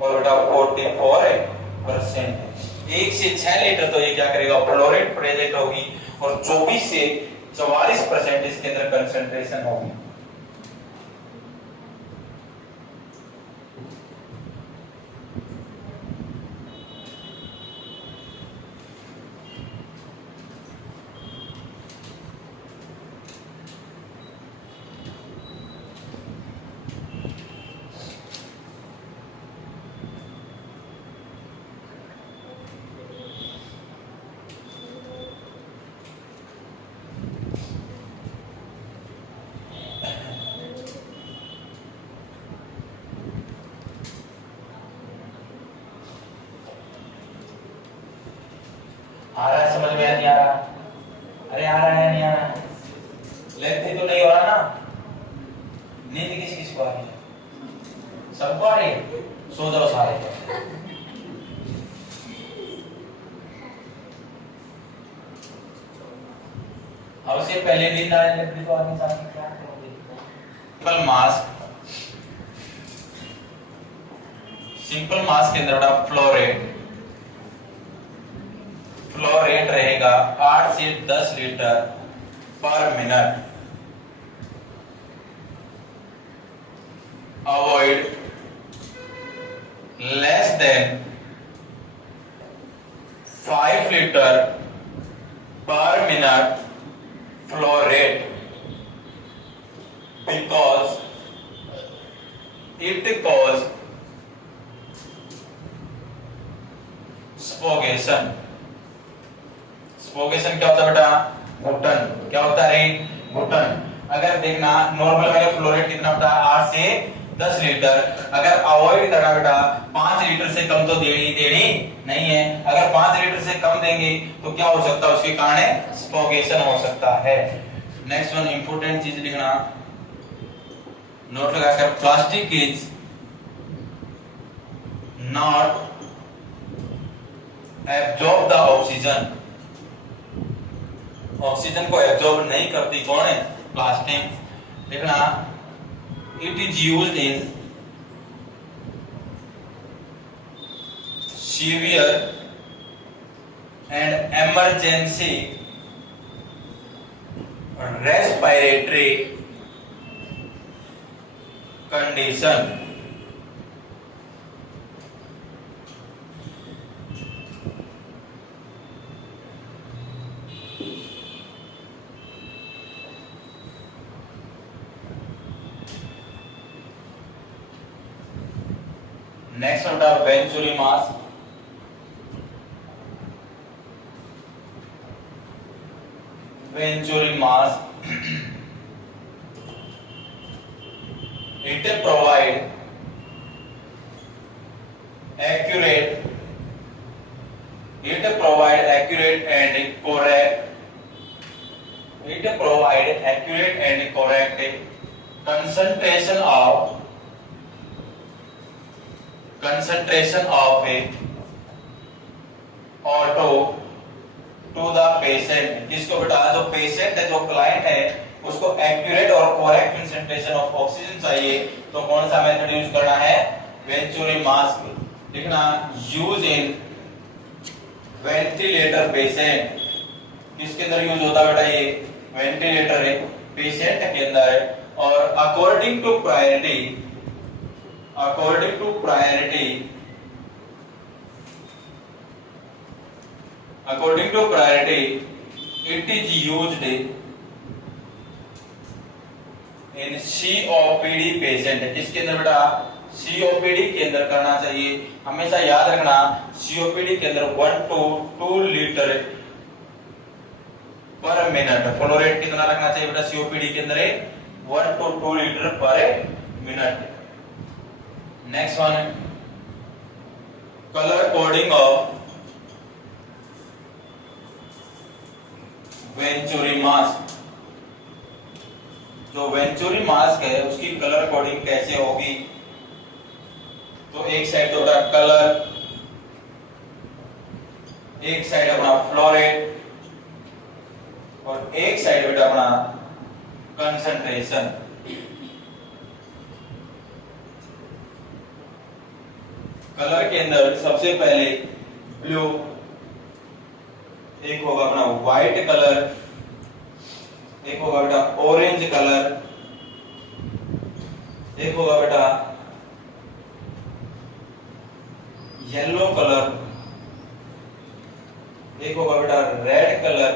और बेटा 44%। 1 से 6 लीटर तो ये क्या करेगा? फ्लोरेट प्रेजेंट होगी और 24 से 44% इसके अंदर कंसंट्रेशन होगी। आ रहा है समझ में या नहीं आ रहा? अरे आ रहा है या नहीं आ रहा? लेंथी तो नहीं हो रहा ना? नींद किस किस को आ रही है? सबको आ रही है? सो जाओ सारे। अब से पहले नींद आने लगती तो आगे साथ क्या करोगे? सिंपल मास के अंदर फ्लो रेट रहेगा 8 से 10 लीटर पर minute. avoid less than 5 liter per minute flow rate because it causes suffocation. suffocation क्या होता है बेटा? घुटन. क्या होता है? घुटन. अगर देखना नॉर्मल वाले फ्लो रेट कितना होता है? 8 से 10 लीटर. अगर अवॉइड करना बेटा 5 लीटर से कम तो देनी नहीं है. अगर 5 लीटर से कम देंगे तो क्या हो सकता है? उसके कारण सफोकेशन हो सकता है. नेक्स्ट वन इंपॉर्टेंट चीज लिखना, नोट लगाकर, plastic is not absorb the oxygen. Oxygen को एब्जॉर्ब नहीं करती. कौन है? प्लास्टिक. लिखना, it is used in severe and emergency respiratory condition. Next one is Venturi mask. Venturi mask. It provide accurate. It provide accurate and correct. It provide accurate and correct concentration of a auto to the patient. जिसको बेटा जो patient है, जो client है, उसको accurate और correct concentration of oxygen चाहिए, तो कौन सा मेथड यूज करना है? Venturi mask. लिखना, यूज इन वेंटिलेटर पेशेंट. किसके अंदर यूज होता है बेटा? ये वेंटिलेटर है, पेशेंट के अंदर है. और according to priority it is used in COPD patient. किसके अंदर बेटा? COPD के अंदर करना चाहिए. हमेशा याद रखना, COPD के अंदर 1 to 2 लीटर पर मिनट फ्लो रेट कितना रखना चाहिए बेटा? COPD के अंदर 1 to 2 लीटर पर minute. Next one, colour coding of venturi mask. जो वेंचुरी मास्क है उसकी कलर कोडिंग कैसे होगी? तो एक साइड होगा कलर, एक साइड अपना फ्लोरेट, और एक साइड बेटा अपना कंसंट्रेशन. कलर के अंदर सबसे पहले ब्लू, एक होगा अपना व्हाइट कलर, एक होगा बेटा ऑरेंज कलर, एक होगा बेटा येलो कलर, एक होगा बेटा रेड कलर,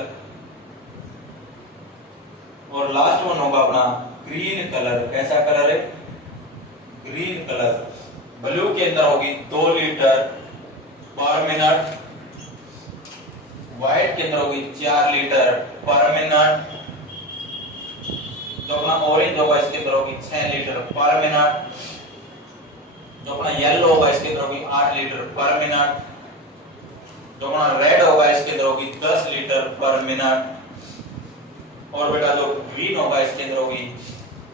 और लास्ट वन होगा अपना ग्रीन कलर. कैसा कलर है? Green colour. ब्लू के अंदर होगी 2 लीटर पर मिनट, व्हाइट के अंदर होगी 4 लीटर पर मिनट, जो अपना ऑरेंज होगा इसके अंदर होगी 6 लीटर पर मिनट, जो अपना येलो होगा इसके अंदर होगी 8 लीटर पर मिनट, जो अपना रेड होगा इसके अंदर होगी 10 लीटर पर मिनट, और बेटा जो ग्रीन होगा इसके अंदर होगी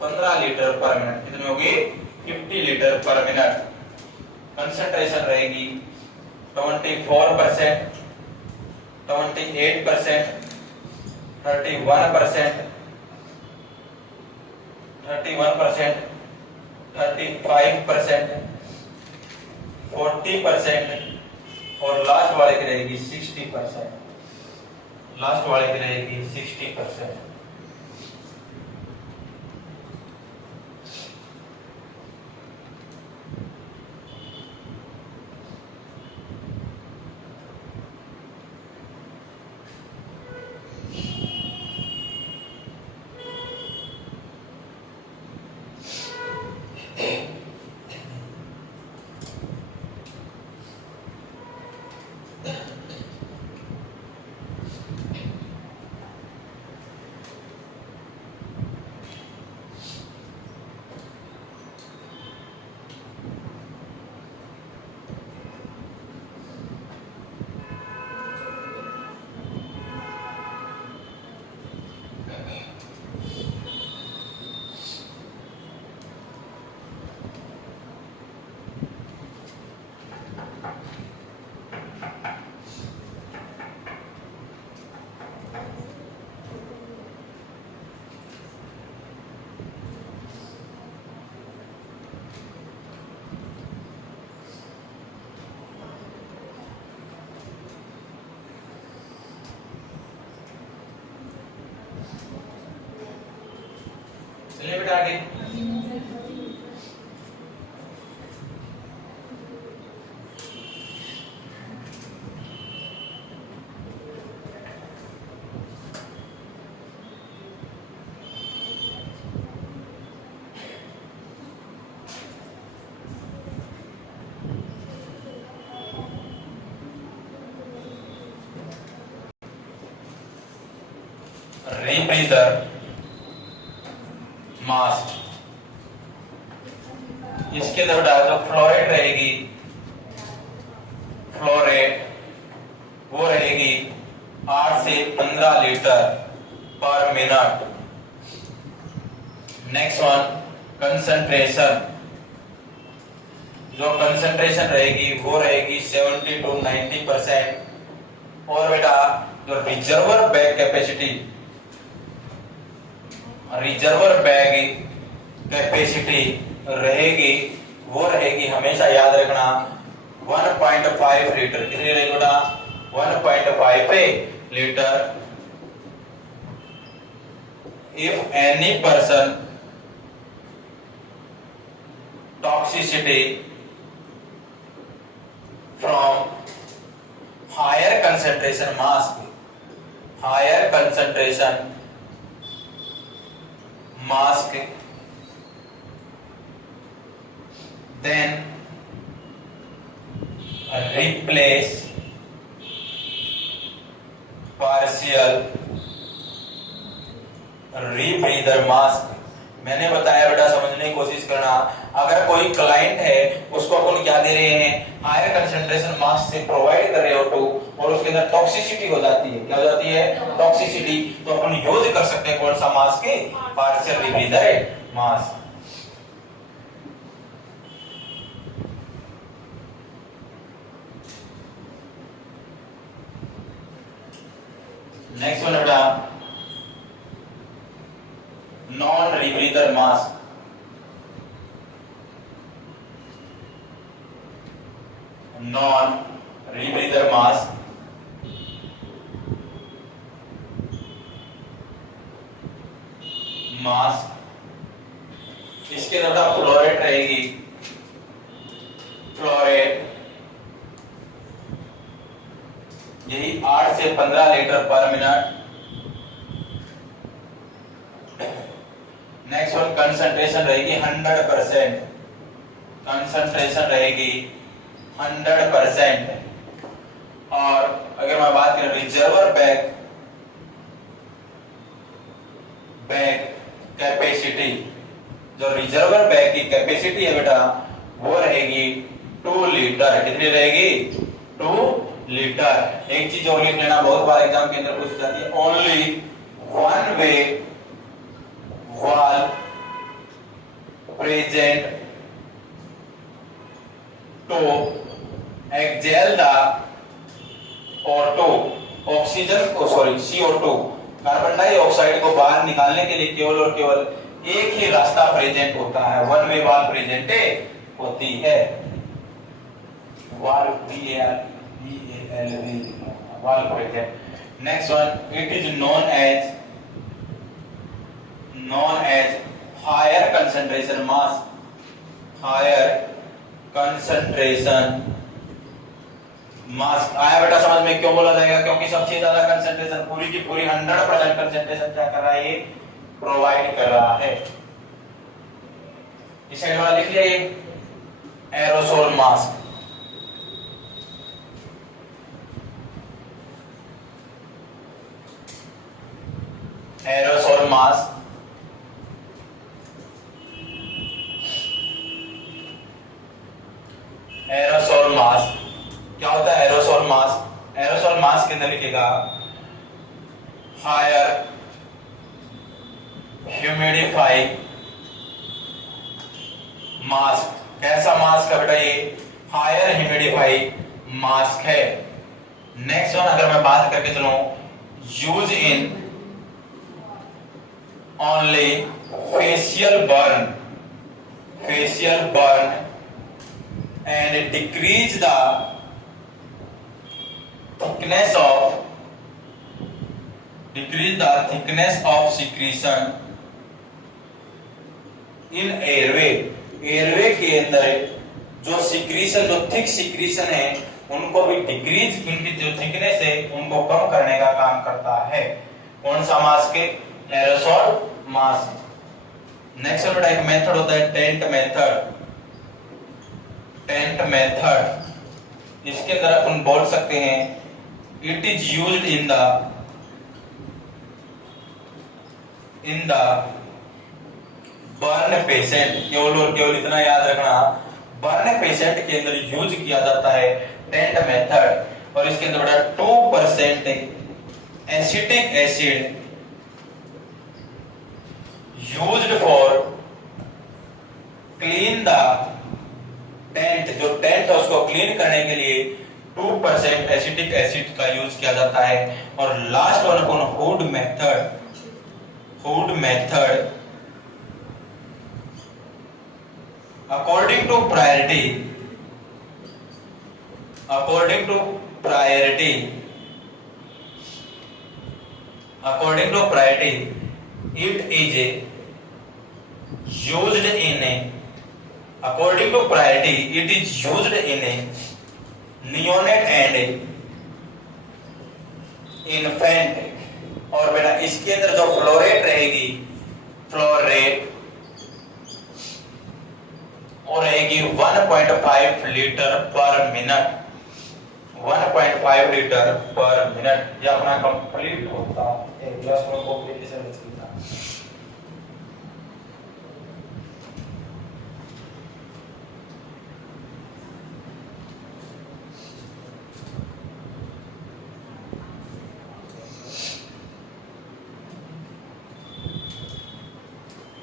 15 लीटर पर मिनट. कितनी होगी? 50 लीटर पर मिनट. कंसंट्रेशन रहेगी 24%, 28%, 31%, 35%, 40%, और लास्ट वाले की रहेगी 60%. लास्ट वाले की रहेगी 60%. rebreather mask. इसके अंदर बेटा जो फ्लोरेट रहेगी, फ्लोरेट वो रहेगी 8 से 15 लीटर पर मिनट। नेक्स्ट वन कंसंट्रेशन, जो कंसंट्रेशन रहेगी वो रहेगी 70 to 90%। और बेटा जो reservoir bag capacity, reservoir bag capacity रहेगी वो रहेगी, हमेशा याद रखना 1.5 लीटर। कितनी रहेगी बेटा? 1.5 litre. If any person toxicity from higher concentration mask, higher concentration mask, then replace partial rebreather mask। मैंने बताया बेटा समझने की कोशिश करना, अगर कोई क्लाइंट है उसको अपन क्या दे रहे हैं, हायर कंसंट्रेशन मास्क से प्रोवाइड कर रहे हो तो, और उसके अंदर टॉक्सिसिटी हो जाती है, क्या हो जाती है? टॉक्सिसिटी। तो अपन यूज कर सकते हैं कौन सा mask? Partial rebreather mask. Next one बेटा non rebreather mask. Non rebreather mask इसके अंदर फ्लोरेट रहेगी, फ्लोरेट यही 8 से 15 लीटर पर मिनट। नेक्स्ट वन कंसंट्रेशन रहेगी 100%, कंसंट्रेशन रहेगी 100%। और अगर मैं बात करूं रिजर्वर बैग कैपेसिटी, जो रिजर्वर बैग की कैपेसिटी है बेटा वो रहेगी 2 लीटर। कितनी रहेगी? 2 लीटर। एक चीज और लिख लेना, बहुत बार एग्जाम के अंदर पूछ जाती है, only one way valve present to exhale the oxygen को, सॉरी CO2 कार्बन डाइऑक्साइड को बाहर निकालने के लिए केवल और केवल एक ही रास्ता प्रेजेंट होता है, वन वे वाल्व प्रेजेंट होती है। Valve valve present. Next one it is known as higher concentration mask, higher concentration mask. आया बेटा समझ में? क्यों बोला जाएगा? क्योंकि सबसे ज्यादा कंसंट्रेशन पूरी की पूरी 100% कंसंट्रेशन क्या कर रहा है? ये प्रोवाइड कर रहा है। इस साइड वाला लिख लिया ये aerosol mask. Aerosol mask aerosol mask क्या होता है? एरोसोल मास्क, एरोसोल मास्क के अंदर लिखेगा हायर ह्यूमिडिफाई मास्क। कैसा मास्क है बेटा? ये हायर ह्यूमिडिफाई मास्क है। नेक्स्ट वन अगर मैं बात करके चलूं, use in only facial burn and decrease the thickness of secretion in airway के अंदर जो सिक्रीशन, जो थिक सिक्रीशन है उनको भी डिक्रीज, उनकी जो थिकनेस है उनको कम करने का काम करता है। कौन सा मास्क? Aerosol mask. नेक्स्ट बेटा एक मेथड होता है टेंट मेथड। इसके अंदर अपन बोल सकते हैं it is used in the in the burn patient, केवल और केवल इतना याद रखना, बर्न पेशेंट के अंदर यूज किया जाता है टेंट मेथड, और इसके अंदर बेटा 2% acetic acid used for clean the tent, जो टेंट है उसको क्लीन करने के लिए 2% एसिटिक एसिड का यूज किया जाता है। और last one upon hood method, hood method according to priority, according to priority, according to priority, it is used in a, according to priority it is used in a neonate and infant। और बेटा इसके अंदर जो flow rate रहेगी, flow rate और रहेगी 1.5 litre पर minute, 1.5 litre पर मिनट। ये अपना कंप्लीट होता है। ग्लास में कॉम्प्लीकेशन लिखना।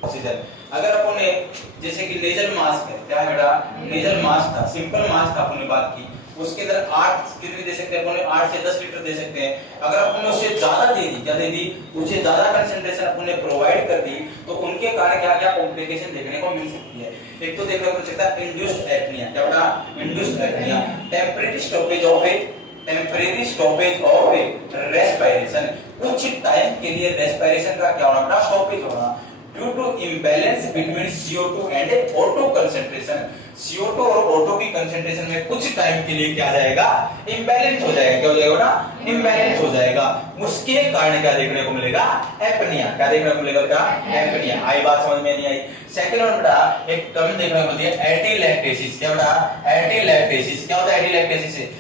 ऑक्सीजन अगर अपन ने जैसे कि नेजल मास्क है, क्या है बेटा, नेजल मास्क था, सिंपल मास्क था, अपन ने बात की, उसके अंदर 8 कितनी दे सकते हैं अपन ने, 8 से 10 लीटर दे सकते हैं। अगर अपन ने उससे ज्यादा दे दी, क्या दे दी, उससे ज्यादा कंसंट्रेशन अपन ने प्रोवाइड कर दी, तो उनके कारण क्या क्या कॉम्प्लिकेशन देखने को मिल सकती है। एक तो देखने को मिल सकता है इंड्यूस्ड एपनिया, क्या बेटा, induced apnoea, temporary stoppage of A, temporary stoppage of A respiration, कुछ टाइम के लिए रेस्पिरेशन का क्या होना बेटा, स्टॉपेज होना, due to imbalance between CO2 and O2 concentration। CO2 और O2 की कंसंट्रेशन में कुछ टाइम के लिए क्या जाएगा, इम्बैलेंस हो जाएगा। क्या हो जाएगा ना, इम्बैलेंस हो जाएगा। उसके कारण क्या देखने को मिलेगा, एपनिया। क्या देखने को मिलेगा, क्या, एपनिया। आई बात समझ में नहीं आई। सेकंड वन बेटा एक टर्म देखने को मिलती है एटीलैक्टेसिस। क्या बेटा, एटीलैक्टेसिस। क्या होता है एटीलैक्टेसिस से,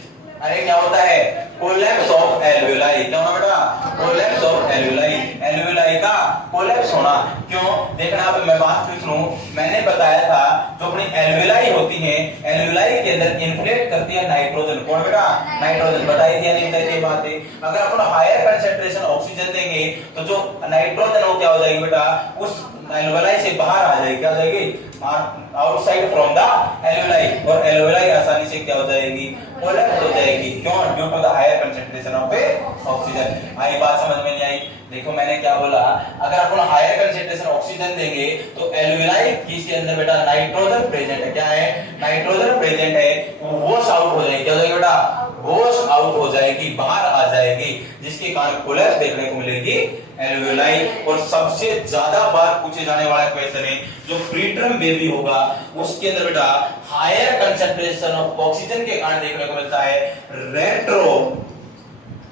अरे क्या होता है, कोलैप्स ऑफ एल्वेलाई। क्या होना बेटा, कोलैप्स ऑफ एल्वेलाई, एल्वेलाई का कोलैप्स होना। क्यों देखना, अब मैं बात पूछ लूं, मैंने बताया था जो अपनी एल्वेलाई होती है, एल्वेलाई के अंदर इन्फ्लेट करती है नाइट्रोजन। कौन बेटा, नाइट्रोजन। बताई थी या नहीं बताई थी बात है। अगर अपन हायर कंसंट्रेशन ऑक्सीजन देंगे तो जो नाइट्रोजन हो क्या हो जाएगी बेटा, उस एल्वेलाई से बाहर आ जाएगी। क्या हो जाएगी, आउटसाइड फ्रॉम द एल्वेलाई, और एल्वेलाई आसानी से क्या हो जाएगी, कोलैप्स हो जाएगी। क्यों, due to the higher concentration of oxygen. आई बात समझ में नहीं आई। देखो मैंने क्या बोला, अगर अपन हायर कंसंट्रेशन ऑक्सीजन देंगे तो एल्वेलाई के अंदर बेटा नाइट्रोजन प्रेजेंट है। क्या है, नाइट्रोजन प्रेजेंट है, वो वॉश आउट हो जाएगी। क्या हो जाएगी बेटा, वॉश आउट हो जाएगी, बाहर आ जाएगी, जिसके कारण कोलैप्स देखने को मिलेगी एल्वेलाई। और सबसे ज्यादा बार पूछे जाने वाला क्वेश्चन है जो प्रीटर्म बेबी होगा उसके अंदर बेटा हायर कंसंट्रेशन ऑफ ऑक्सीजन के कारण देखने को मिलता है रेट्रो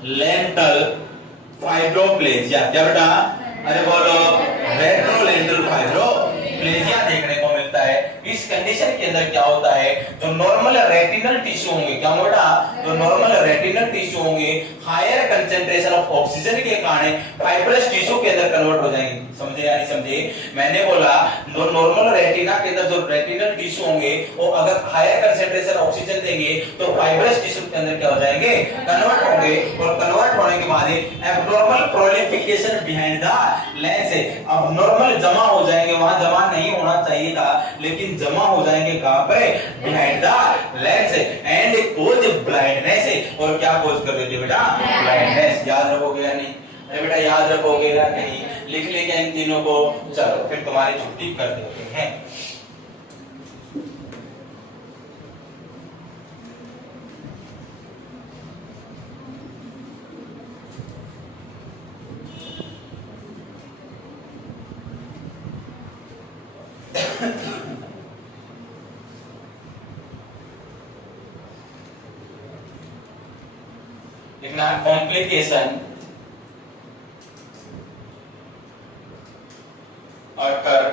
लेंटल फाइब्रोप्लेजिया। क्या बेटा, अरे बोलो, रेट्रो लेंटल फाइब्रोप्लेजिया देखने को मिलता है। इस कंडीशन के अंदर क्या होता है, जो नॉर्मल रेटिनल टिश्यू होंगे, क्या बेटा, जो नॉर्मल रेटिनल टिश्यू होंगे हायर कंसंट्रेशन ऑफ ऑक्सीजन के कारण फाइब्रस टिश्यू के अंदर कन्वर्ट हो जाएंगे। समझे या नहीं समझे, मैंने बोला जो नॉर्मल रेटिना के अंदर जो रेटिनल टिश्यू होंगे वो अगर हायर कंसंट्रेशन ऑक्सीजन देंगे तो फाइब्रस टिश्यू के अंदर क्या हो जाएंगे, कन्वर्ट होंगे, और कन्वर्ट होने के बाद abnormal proliferation behind the lens, अब नॉर्मल जमा हो जाएंगे, वहां जमा नहीं होना चाहिए था लेकिन जमा हो जाएंगे कहां पे, behind the lens, and cause blindness. और क्या कोज कर देते बेटा, ब्लाइंडनेस। याद रखोगे या नहीं, अरे बेटा याद रखोगे या नहीं, लिख लेंगे इन तीनों को। चलो फिर तुम्हारी छुट्टी कर देते हैं। लिखना complication occur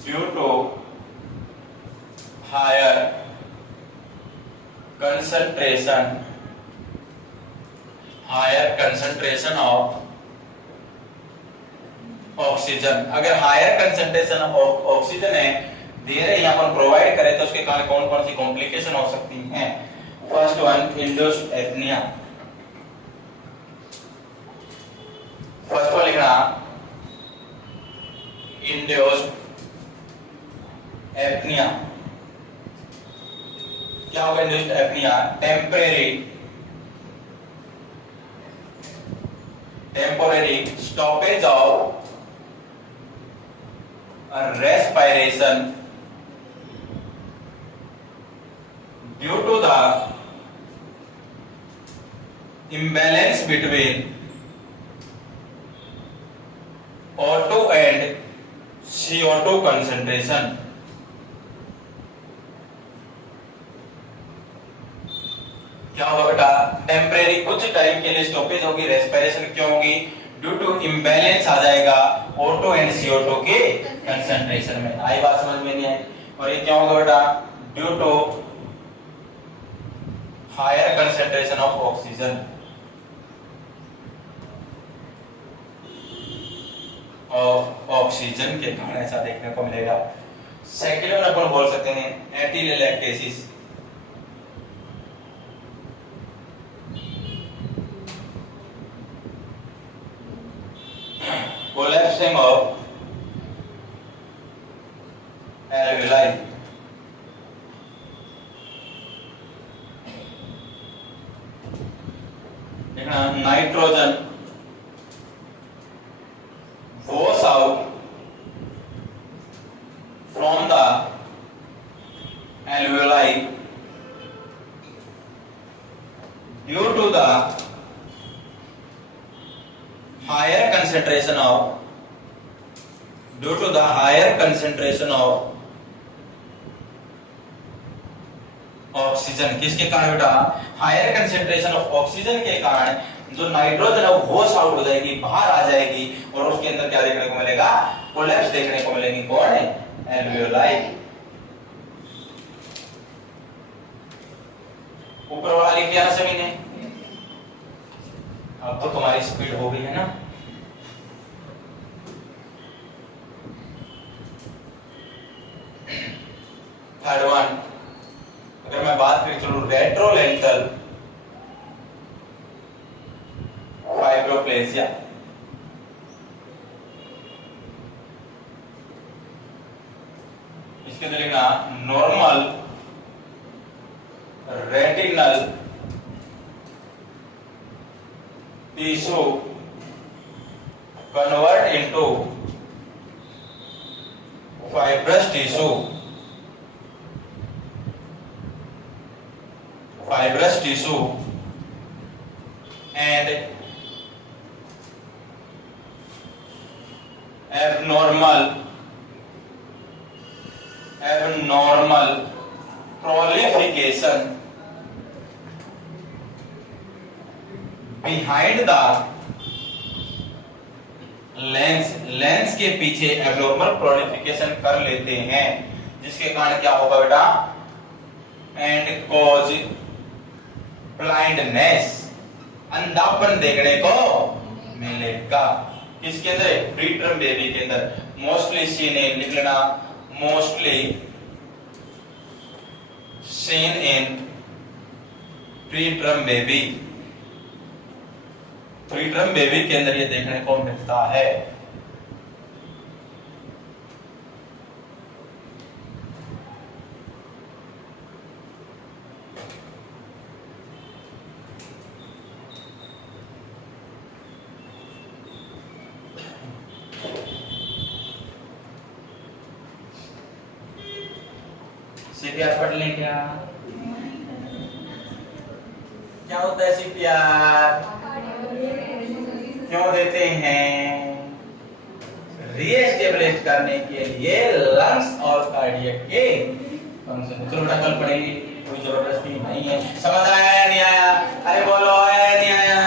due to higher concentration of oxygen. अगर हायर कंसंट्रेशन ऑफ ऑक्सीजन है दे रहे यहाँ पर प्रोवाइड करे तो उसके कारण कौन कौन सी कॉम्प्लिकेशन हो सकती हैं। First one induced apnoea. First one लिखना इंड्यूस्ड एपनिया। क्या होगा induced apnoea? Temporary stoppage of respiration due to the imbalance between O2 and CO2 concentration। क्या होगा बेटा? टेम्परेरी कुछ टाइम के लिए स्टॉपेज होगी, रेस्पिरेशन क्यों होगी? ड्यू टू इम्बैलेंस आ जाएगा O2 एंड CO2 के कंसंट्रेशन में। आई बात समझ में नहीं आई? और ये क्या होगा बेटा? Due to higher concentration of oxygen. Oxygen के कारण ऐसा देखने को मिलेगा। सेकेंड वन अपन बोल सकते हैं एटिल लैक्टेसिस। collapsing of alveoli। देखना nitrogen goes out from the alveoli due to the higher concentration of oxygen. किसके कारण बेटा? हायर कंसेंट्रेशन ऑफ ऑक्सीजन के कारण जो नाइट्रोजन है वो वॉश आउट हो जाएगी, बाहर आ जाएगी और उसके अंदर क्या देखने को मिलेगा? कोलैप्स देखने को मिलेगी। कौन है? एल्वियोलाई। ऊपर वाला लिख दिया सभी ने? अब तो तुम्हारी स्पीड हो गई है ना। थर्ड वन अगर मैं बात करूं चलो रेट्रोलेंटल फाइब्रोप्लेजिया। इसके अंदर लिखना normal retinal tissue convert into fibrous tissue and abnormal proliferation behind the lens के पीछे एब्नॉर्मल प्रोलिफिकेशन कर लेते हैं, जिसके कारण क्या होगा बेटा? एंड कॉज ब्लाइंडनेस, अंधापन देखने को मिलेगा। किसके अंदर? प्रीटर्म बेबी के अंदर। मोस्टली सीन इन, लिख लेना mostly seen in preterm baby. Preterm baby के अंदर ये देखने को मिलता है। सीपीआर पढ़ लें क्या? क्या होता है सीपीआर? क्यों देते हैं? रीएस्टेब्लिश करने के लिए लंग्स और कार्डियक के फंक्शन। चलो बेटा कल पढ़ेंगे, कोई जबरदस्ती नहीं है। समझ आया या नहीं आया? अरे बोलो आया नहीं आया?